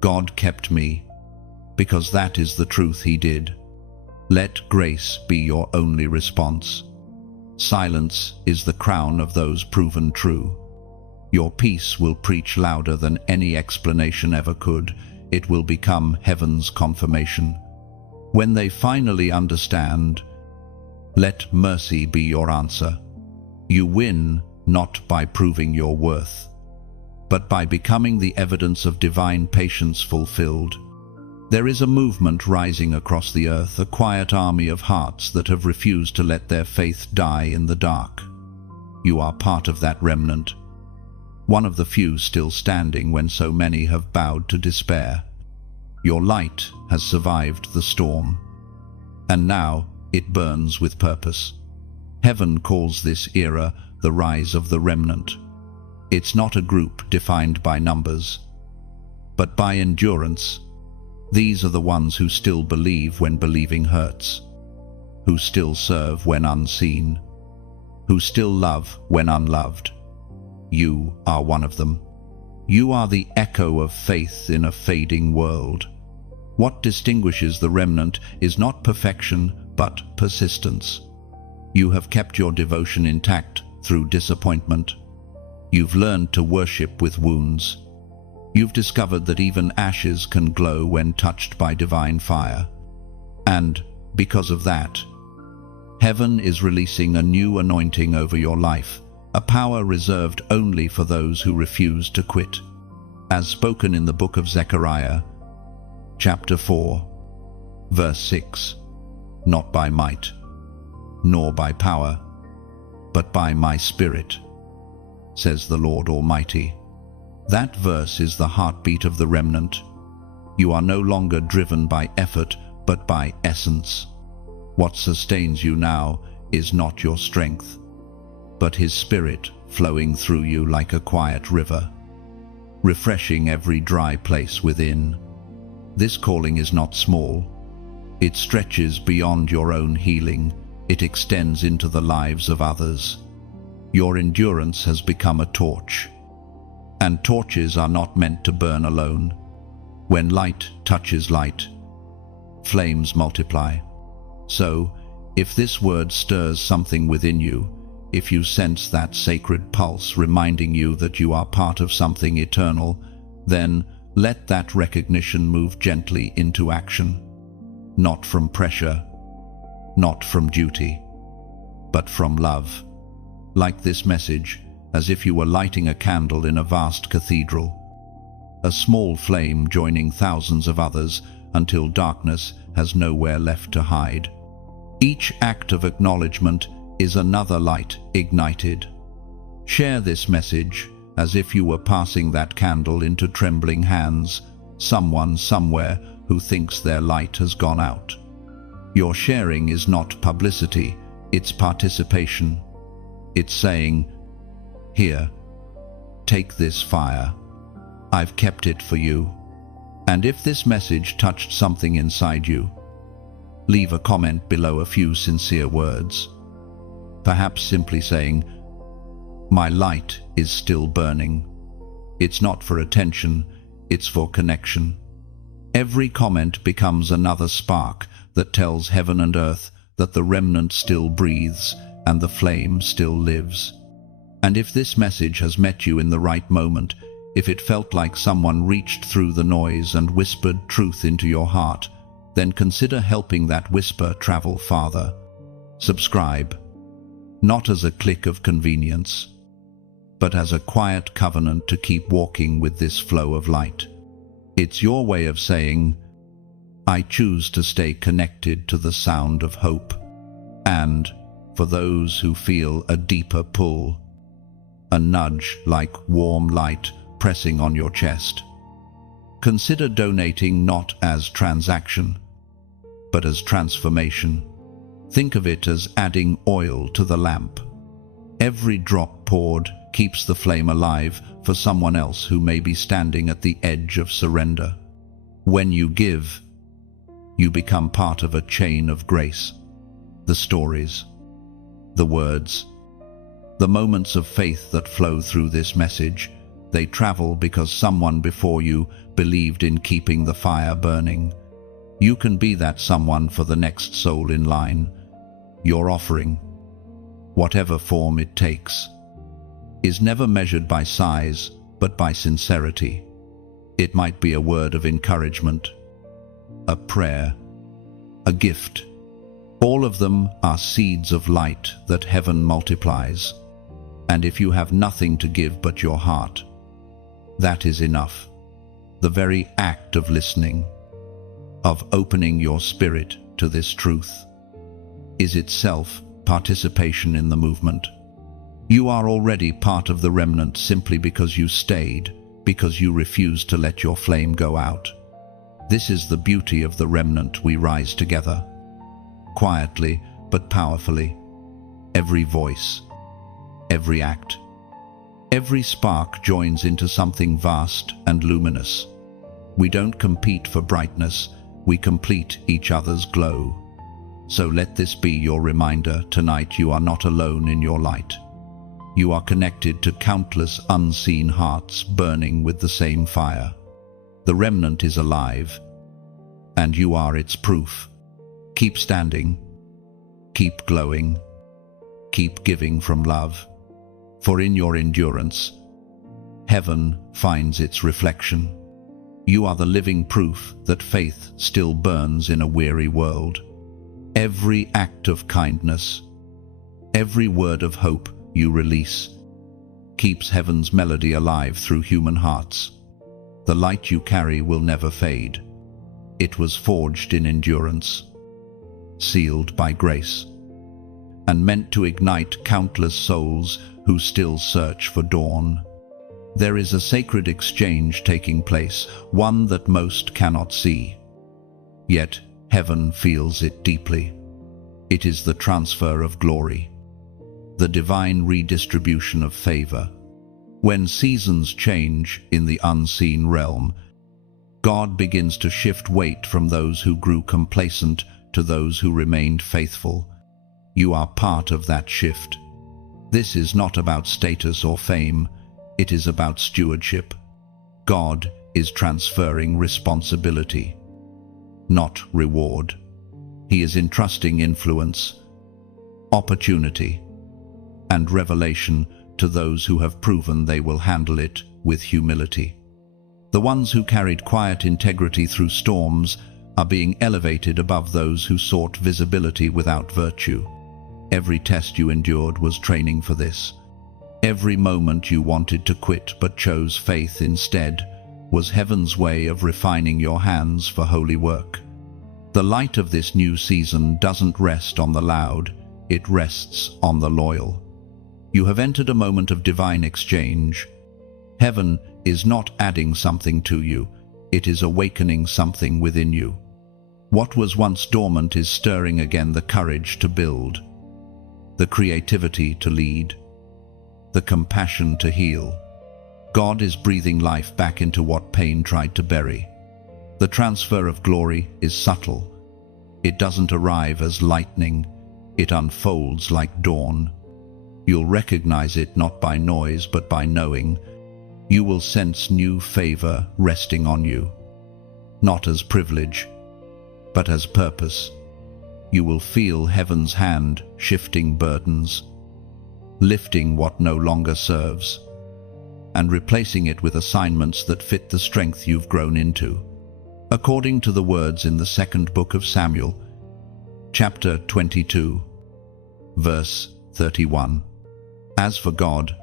God kept me, because that is the truth He did. Let grace be your only response. Silence is the crown of those proven true. Your peace will preach louder than any explanation ever could. It will become heaven's confirmation. When they finally understand, let mercy be your answer. You win not by proving your worth, but by becoming the evidence of divine patience fulfilled. There is a movement rising across the earth, a quiet army of hearts that have refused to let their faith die in the dark. You are part of that remnant, one of the few still standing when so many have bowed to despair. Your light has survived the storm, and now it burns with purpose. Heaven calls this era the rise of the remnant. It's not a group defined by numbers, but by endurance. These are the ones who still believe when believing hurts, who still serve when unseen, who still love when unloved. You are one of them. You are the echo of faith in a fading world. What distinguishes the remnant is not perfection, but persistence. You have kept your devotion intact through disappointment. You've learned to worship with wounds. You've discovered that even ashes can glow when touched by divine fire. And because of that, heaven is releasing a new anointing over your life, a power reserved only for those who refuse to quit. As spoken in the book of Zechariah, chapter 4, verse 6, not by might, nor by power, but by my Spirit, says the Lord Almighty. That verse is the heartbeat of the remnant. You are no longer driven by effort, but by essence. What sustains you now is not your strength, but His Spirit flowing through you like a quiet river, refreshing every dry place within. This calling is not small. It stretches beyond your own healing. It extends into the lives of others. Your endurance has become a torch, and torches are not meant to burn alone. When light touches light, flames multiply. So, if this word stirs something within you, if you sense that sacred pulse reminding you that you are part of something eternal, then let that recognition move gently into action. Not from pressure, not from duty, but from love. Like this message, as if you were lighting a candle in a vast cathedral, a small flame joining thousands of others until darkness has nowhere left to hide. Each act of acknowledgement is another light ignited. Share this message as if you were passing that candle into trembling hands, someone somewhere who thinks their light has gone out. Your sharing is not publicity, it's participation. It's saying, "Here, take this fire. I've kept it for you." And if this message touched something inside you, leave a comment below, a few sincere words. Perhaps simply saying, "My light is still burning." It's not for attention, it's for connection. Every comment becomes another spark that tells heaven and earth that the remnant still breathes and the flame still lives. And if this message has met you in the right moment, if it felt like someone reached through the noise and whispered truth into your heart, then consider helping that whisper travel farther. Subscribe, not as a click of convenience, but as a quiet covenant to keep walking with this flow of light. It's your way of saying, "I choose to stay connected to the sound of hope." And for those who feel a deeper pull, a nudge like warm light pressing on your chest, consider donating, not as transaction, but as transformation. Think of it as adding oil to the lamp. Every drop poured keeps the flame alive for someone else who may be standing at the edge of surrender. When you give, you become part of a chain of grace. The stories, the words, the moments of faith that flow through this message, they travel because someone before you believed in keeping the fire burning. You can be that someone for the next soul in line. Your offering, whatever form it takes, is never measured by size, but by sincerity. It might be a word of encouragement, a prayer, a gift. All of them are seeds of light that heaven multiplies. And if you have nothing to give but your heart, that is enough. The very act of listening, of opening your spirit to this truth, is itself participation in the movement. You are already part of the remnant simply because you stayed, because you refused to let your flame go out. This is the beauty of the remnant. We rise together, quietly but powerfully. Every voice, every act, every spark joins into something vast and luminous. We don't compete for brightness, we complete each other's glow. So let this be your reminder tonight: you are not alone in your light. You are connected to countless unseen hearts burning with the same fire. The remnant is alive, and you are its proof. Keep standing, keep glowing, keep giving from love. For in your endurance, heaven finds its reflection. You are the living proof that faith still burns in a weary world. Every act of kindness, every word of hope you release, keeps heaven's melody alive through human hearts. The light you carry will never fade. It was forged in endurance, sealed by grace, and meant to ignite countless souls who still search for dawn. There is a sacred exchange taking place, one that most cannot see. Yet heaven feels it deeply. It is the transfer of glory, the divine redistribution of favor. When seasons change in the unseen realm, God begins to shift weight from those who grew complacent to those who remained faithful. You are part of that shift. This is not about status or fame, it is about stewardship. God is transferring responsibility, not reward. He is entrusting influence, opportunity, and revelation to those who have proven they will handle it with humility. The ones who carried quiet integrity through storms are being elevated above those who sought visibility without virtue. Every test you endured was training for this. Every moment you wanted to quit but chose faith instead was heaven's way of refining your hands for holy work. The light of this new season doesn't rest on the loud, it rests on the loyal. You have entered a moment of divine exchange. Heaven is not adding something to you, it is awakening something within you. What was once dormant is stirring again the courage to build, the creativity to lead, the compassion to heal. God is breathing life back into what pain tried to bury. The transfer of glory is subtle. It doesn't arrive as lightning, it unfolds like dawn. You'll recognize it not by noise but by knowing. You will sense new favor resting on you, not as privilege, but as purpose. You will feel heaven's hand shifting burdens, lifting what no longer serves, and replacing it with assignments that fit the strength you've grown into. According to the words in the second book of Samuel, chapter 22, verse 31. As for God,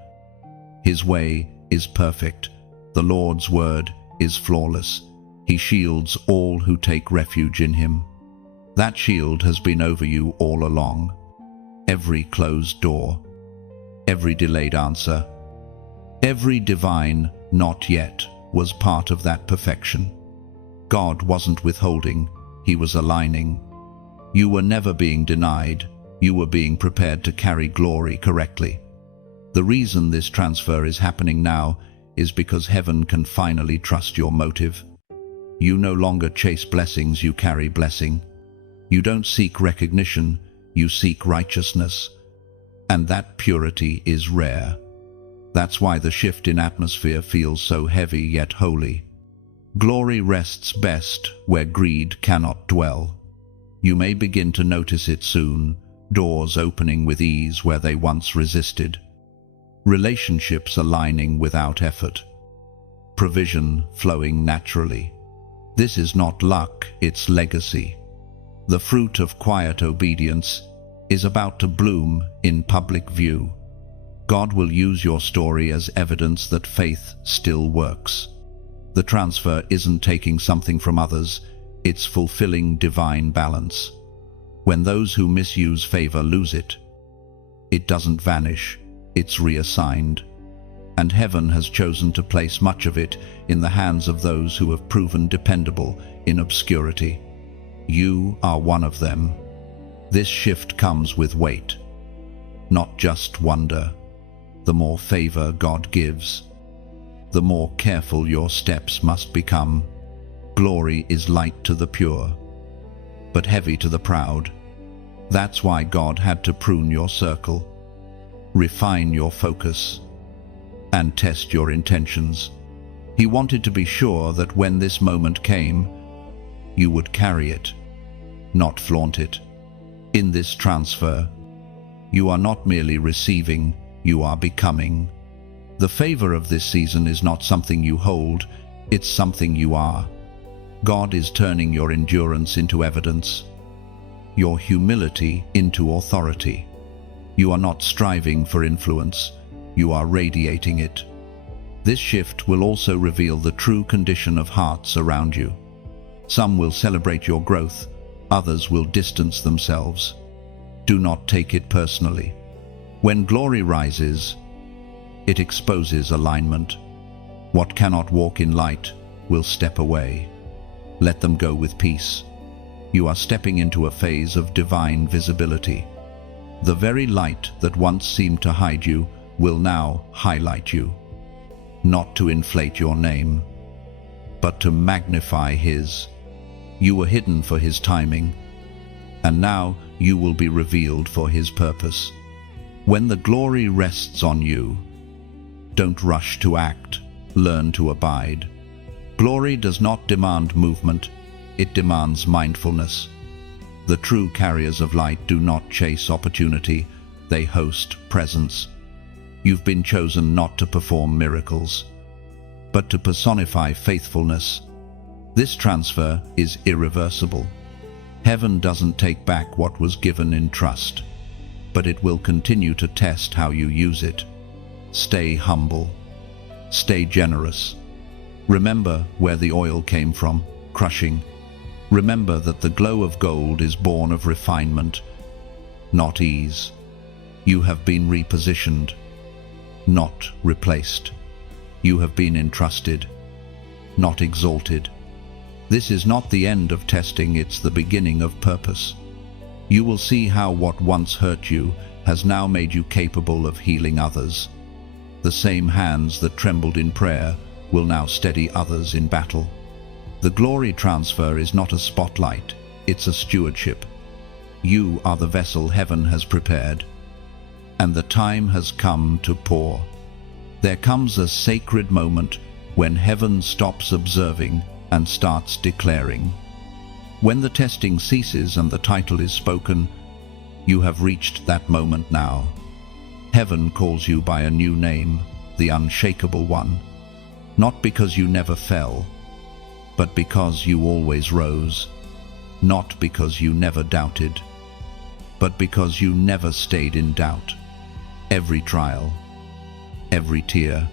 His way is perfect, the Lord's word is flawless. He shields all who take refuge in Him. That shield has been over you all along. Every closed door, every delayed answer, every divine not yet was part of that perfection. God wasn't withholding, He was aligning. You were never being denied, you were being prepared to carry glory correctly. The reason this transfer is happening now is because heaven can finally trust your motive. You no longer chase blessings, you carry blessing. You don't seek recognition, you seek righteousness. And that purity is rare. That's why the shift in atmosphere feels so heavy yet holy. Glory rests best where greed cannot dwell. You may begin to notice it soon, doors opening with ease where they once resisted. Relationships aligning without effort. Provision flowing naturally. This is not luck, it's legacy. The fruit of quiet obedience is about to bloom in public view. God will use your story as evidence that faith still works. The transfer isn't taking something from others, it's fulfilling divine balance. When those who misuse favor lose it, it doesn't vanish, it's reassigned. And heaven has chosen to place much of it in the hands of those who have proven dependable in obscurity. You are one of them. This shift comes with weight, not just wonder. The more favor God gives, the more careful your steps must become. Glory is light to the pure, but heavy to the proud. That's why God had to prune your circle, refine your focus, and test your intentions. He wanted to be sure that when this moment came, you would carry it, not flaunt it. In this transfer, you are not merely receiving, you are becoming. The favor of this season is not something you hold, it's something you are. God is turning your endurance into evidence, your humility into authority. You are not striving for influence, you are radiating it. This shift will also reveal the true condition of hearts around you. Some will celebrate your growth, others will distance themselves. Do not take it personally. When glory rises, it exposes alignment. What cannot walk in light will step away. Let them go with peace. you are stepping into a phase of divine visibility. The very light that once seemed to hide you will now highlight you, not to inflate your name, but to magnify His. You were hidden for His timing, and now you will be revealed for His purpose. When the glory rests on you, don't rush to act, learn to abide. Glory does not demand movement, it demands mindfulness. The true carriers of light do not chase opportunity, they host presence. You've been chosen not to perform miracles, but to personify faithfulness. This transfer is irreversible. Heaven doesn't take back what was given in trust, but it will continue to test how you use it. Stay humble. Stay generous. Remember where the oil came from, crushing. Remember that the glow of gold is born of refinement, not ease. You have been repositioned, not replaced. You have been entrusted, not exalted. This is not the end of testing, it's the beginning of purpose. You will see how what once hurt you has now made you capable of healing others. The same hands that trembled in prayer will now steady others in battle. The glory transfer is not a spotlight, it's a stewardship. You are the vessel heaven has prepared, and the time has come to pour. There comes a sacred moment when heaven stops observing and starts declaring. When the testing ceases and the title is spoken, you have reached that moment now. Heaven calls you by a new name, the Unshakable One, not because you never fell, but because you always rose, not because you never doubted, but because you never stayed in doubt. Every trial, every tear,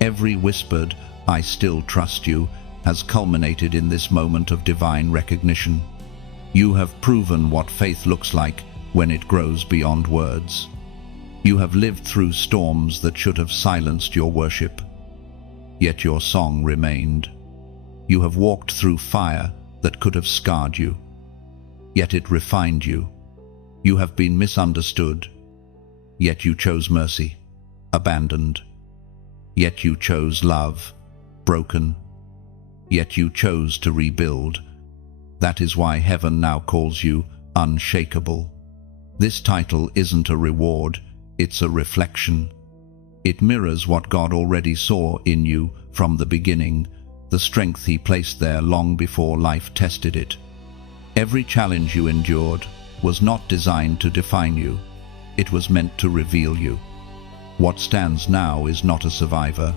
every whispered, "I still trust you," has culminated in this moment of divine recognition. You have proven what faith looks like when it grows beyond words. You have lived through storms that should have silenced your worship, yet your song remained. You have walked through fire that could have scarred you, yet it refined you. You have been misunderstood, yet you chose mercy. Abandoned, yet you chose love. Broken, yet you chose to rebuild. That is why heaven now calls you unshakable. This title isn't a reward, it's a reflection. It mirrors what God already saw in you from the beginning, the strength He placed there long before life tested it. Every challenge you endured was not designed to define you, it was meant to reveal you. What stands now is not a survivor,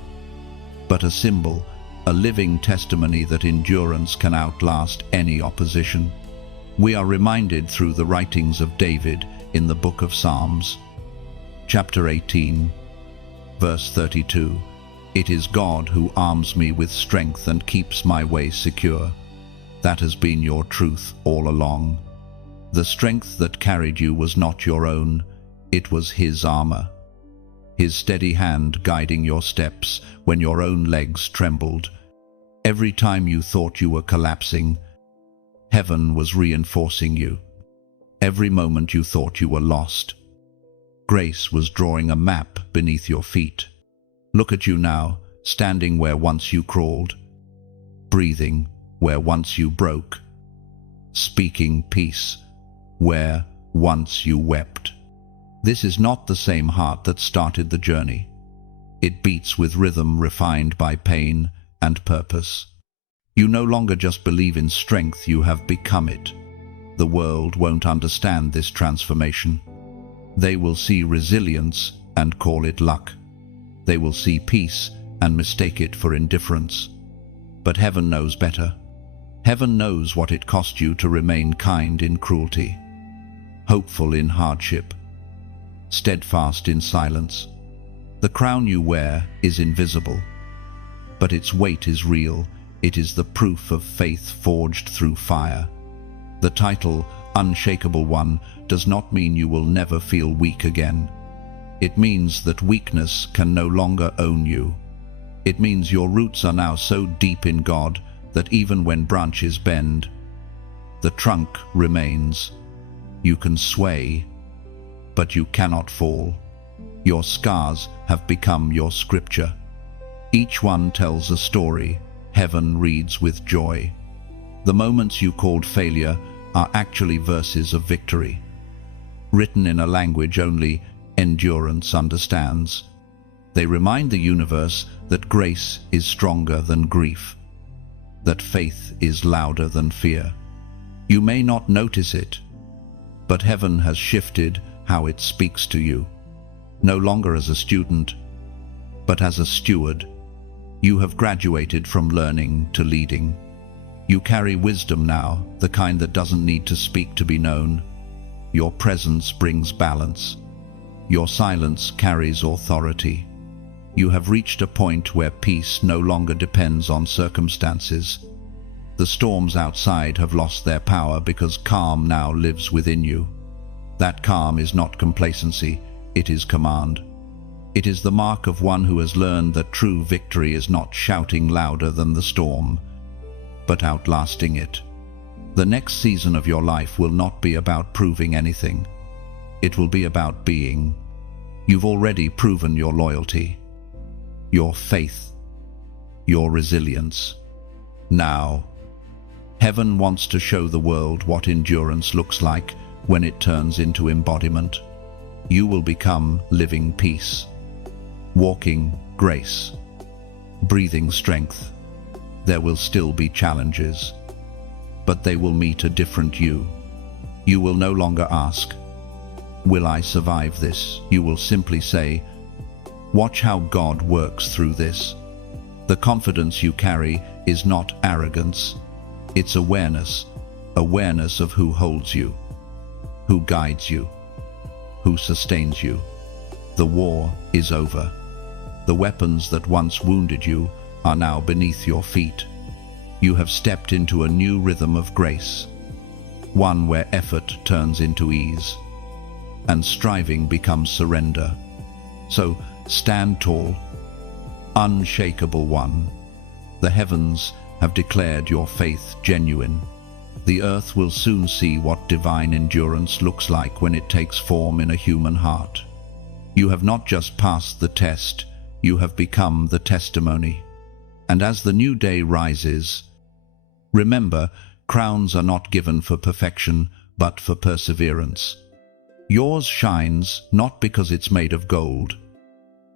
but a symbol, a living testimony that endurance can outlast any opposition. We are reminded through the writings of David in the book of Psalms. Chapter 18, verse 32, "It is God who arms me with strength and keeps my way secure." That has been your truth all along. The strength that carried you was not your own, it was His armor. His steady hand guiding your steps when your own legs trembled. Every time you thought you were collapsing, heaven was reinforcing you. Every moment you thought you were lost, grace was drawing a map beneath your feet. Look at you now, standing where once you crawled, breathing where once you broke, speaking peace where once you wept. This is not the same heart that started the journey. It beats with rhythm refined by pain and purpose. You no longer just believe in strength, you have become it. The world won't understand this transformation. They will see resilience and call it luck. They will see peace and mistake it for indifference. But heaven knows better. Heaven knows what it cost you to remain kind in cruelty, hopeful in hardship, steadfast in silence. The crown you wear is invisible, but its weight is real. It is the proof of faith forged through fire. The title, Unshakable One, does not mean you will never feel weak again. It means that weakness can no longer own you. It means your roots are now so deep in God that even when branches bend, The trunk remains. You can sway, but you cannot fall. Your scars have become your scripture. Each one tells a story heaven reads with joy. The moments you called failure are actually verses of victory, written in a language only endurance understands. They remind the universe that grace is stronger than grief, that faith is louder than fear. You may not notice it, but heaven has shifted how it speaks to you. No longer as a student, but as a steward. You have graduated from learning to leading. You carry wisdom now, the kind that doesn't need to speak to be known. Your presence brings balance. Your silence carries authority. You have reached a point where peace no longer depends on circumstances. The storms outside have lost their power because calm now lives within you. That calm is not complacency, it is command. It is the mark of one who has learned that true victory is not shouting louder than the storm, but outlasting it. The next season of your life will not be about proving anything. It will be about being. You've already proven your loyalty, your faith, your resilience. Now, heaven wants to show the world what endurance looks like when it turns into embodiment. You will become living peace, walking grace, breathing strength. There will still be challenges, but they will meet a different you. You will no longer ask, "Will I survive this?" You will simply say, "Watch how God works through this." The confidence you carry is not arrogance, it's awareness, awareness of who holds you, who guides you, who sustains you. The war is over. The weapons that once wounded you are now beneath your feet. You have stepped into a new rhythm of grace, one where effort turns into ease, and striving becomes surrender. So stand tall, unshakable one. The heavens have declared your faith genuine. The earth will soon see what divine endurance looks like when it takes form in a human heart. You have not just passed the test, you have become the testimony. And as the new day rises, remember, crowns are not given for perfection, but for perseverance. Yours shines not because it's made of gold,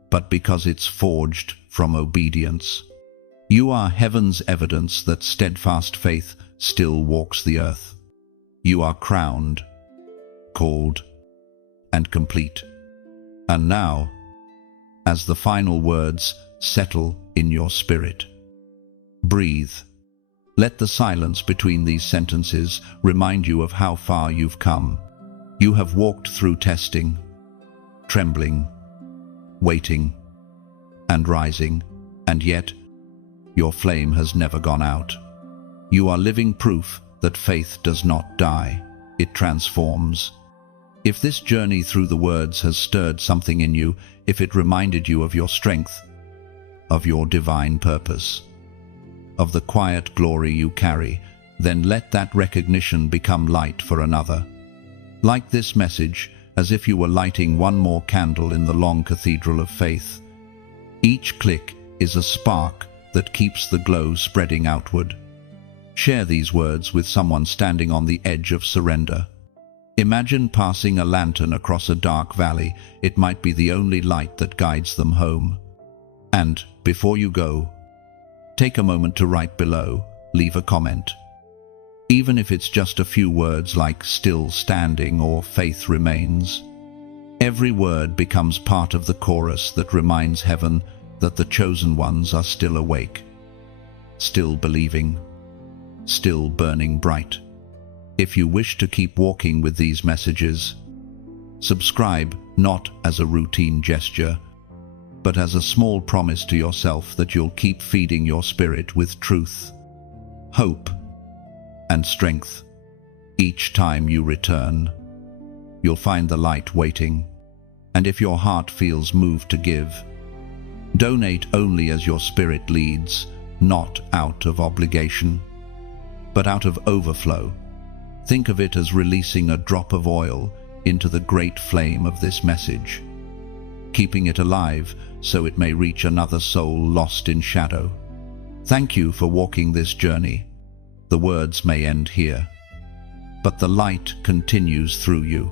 but because it's forged from obedience. You are heaven's evidence that steadfast faith still walks the earth. You are crowned, called, and complete. And now, as the final words settle in your spirit, breathe. Let the silence between these sentences remind you of how far you've come. You have walked through testing, trembling, waiting, and rising, and yet your flame has never gone out. You are living proof that faith does not die, it transforms. If this journey through the words has stirred something in you, if it reminded you of your strength, of your divine purpose, of the quiet glory you carry, then let that recognition become light for another. Like this message, as if you were lighting one more candle in the long cathedral of faith. Each click is a spark that keeps the glow spreading outward. Share these words with someone standing on the edge of surrender. Imagine passing a lantern across a dark valley. It might be the only light that guides them home. And before you go, take a moment to write below, leave a comment. Even if it's just a few words like "still standing" or "faith remains." Every word becomes part of the chorus that reminds heaven that the chosen ones are still awake, still believing, still burning bright. If you wish to keep walking with these messages, subscribe not as a routine gesture, but as a small promise to yourself that you'll keep feeding your spirit with truth, hope, and strength. Each time you return, you'll find the light waiting. And if your heart feels moved to give, donate only as your spirit leads, not out of obligation, but out of overflow. Think of it as releasing a drop of oil into the great flame of this message, keeping it alive so it may reach another soul lost in shadow. Thank you for walking this journey. The words may end here, but the light continues through you.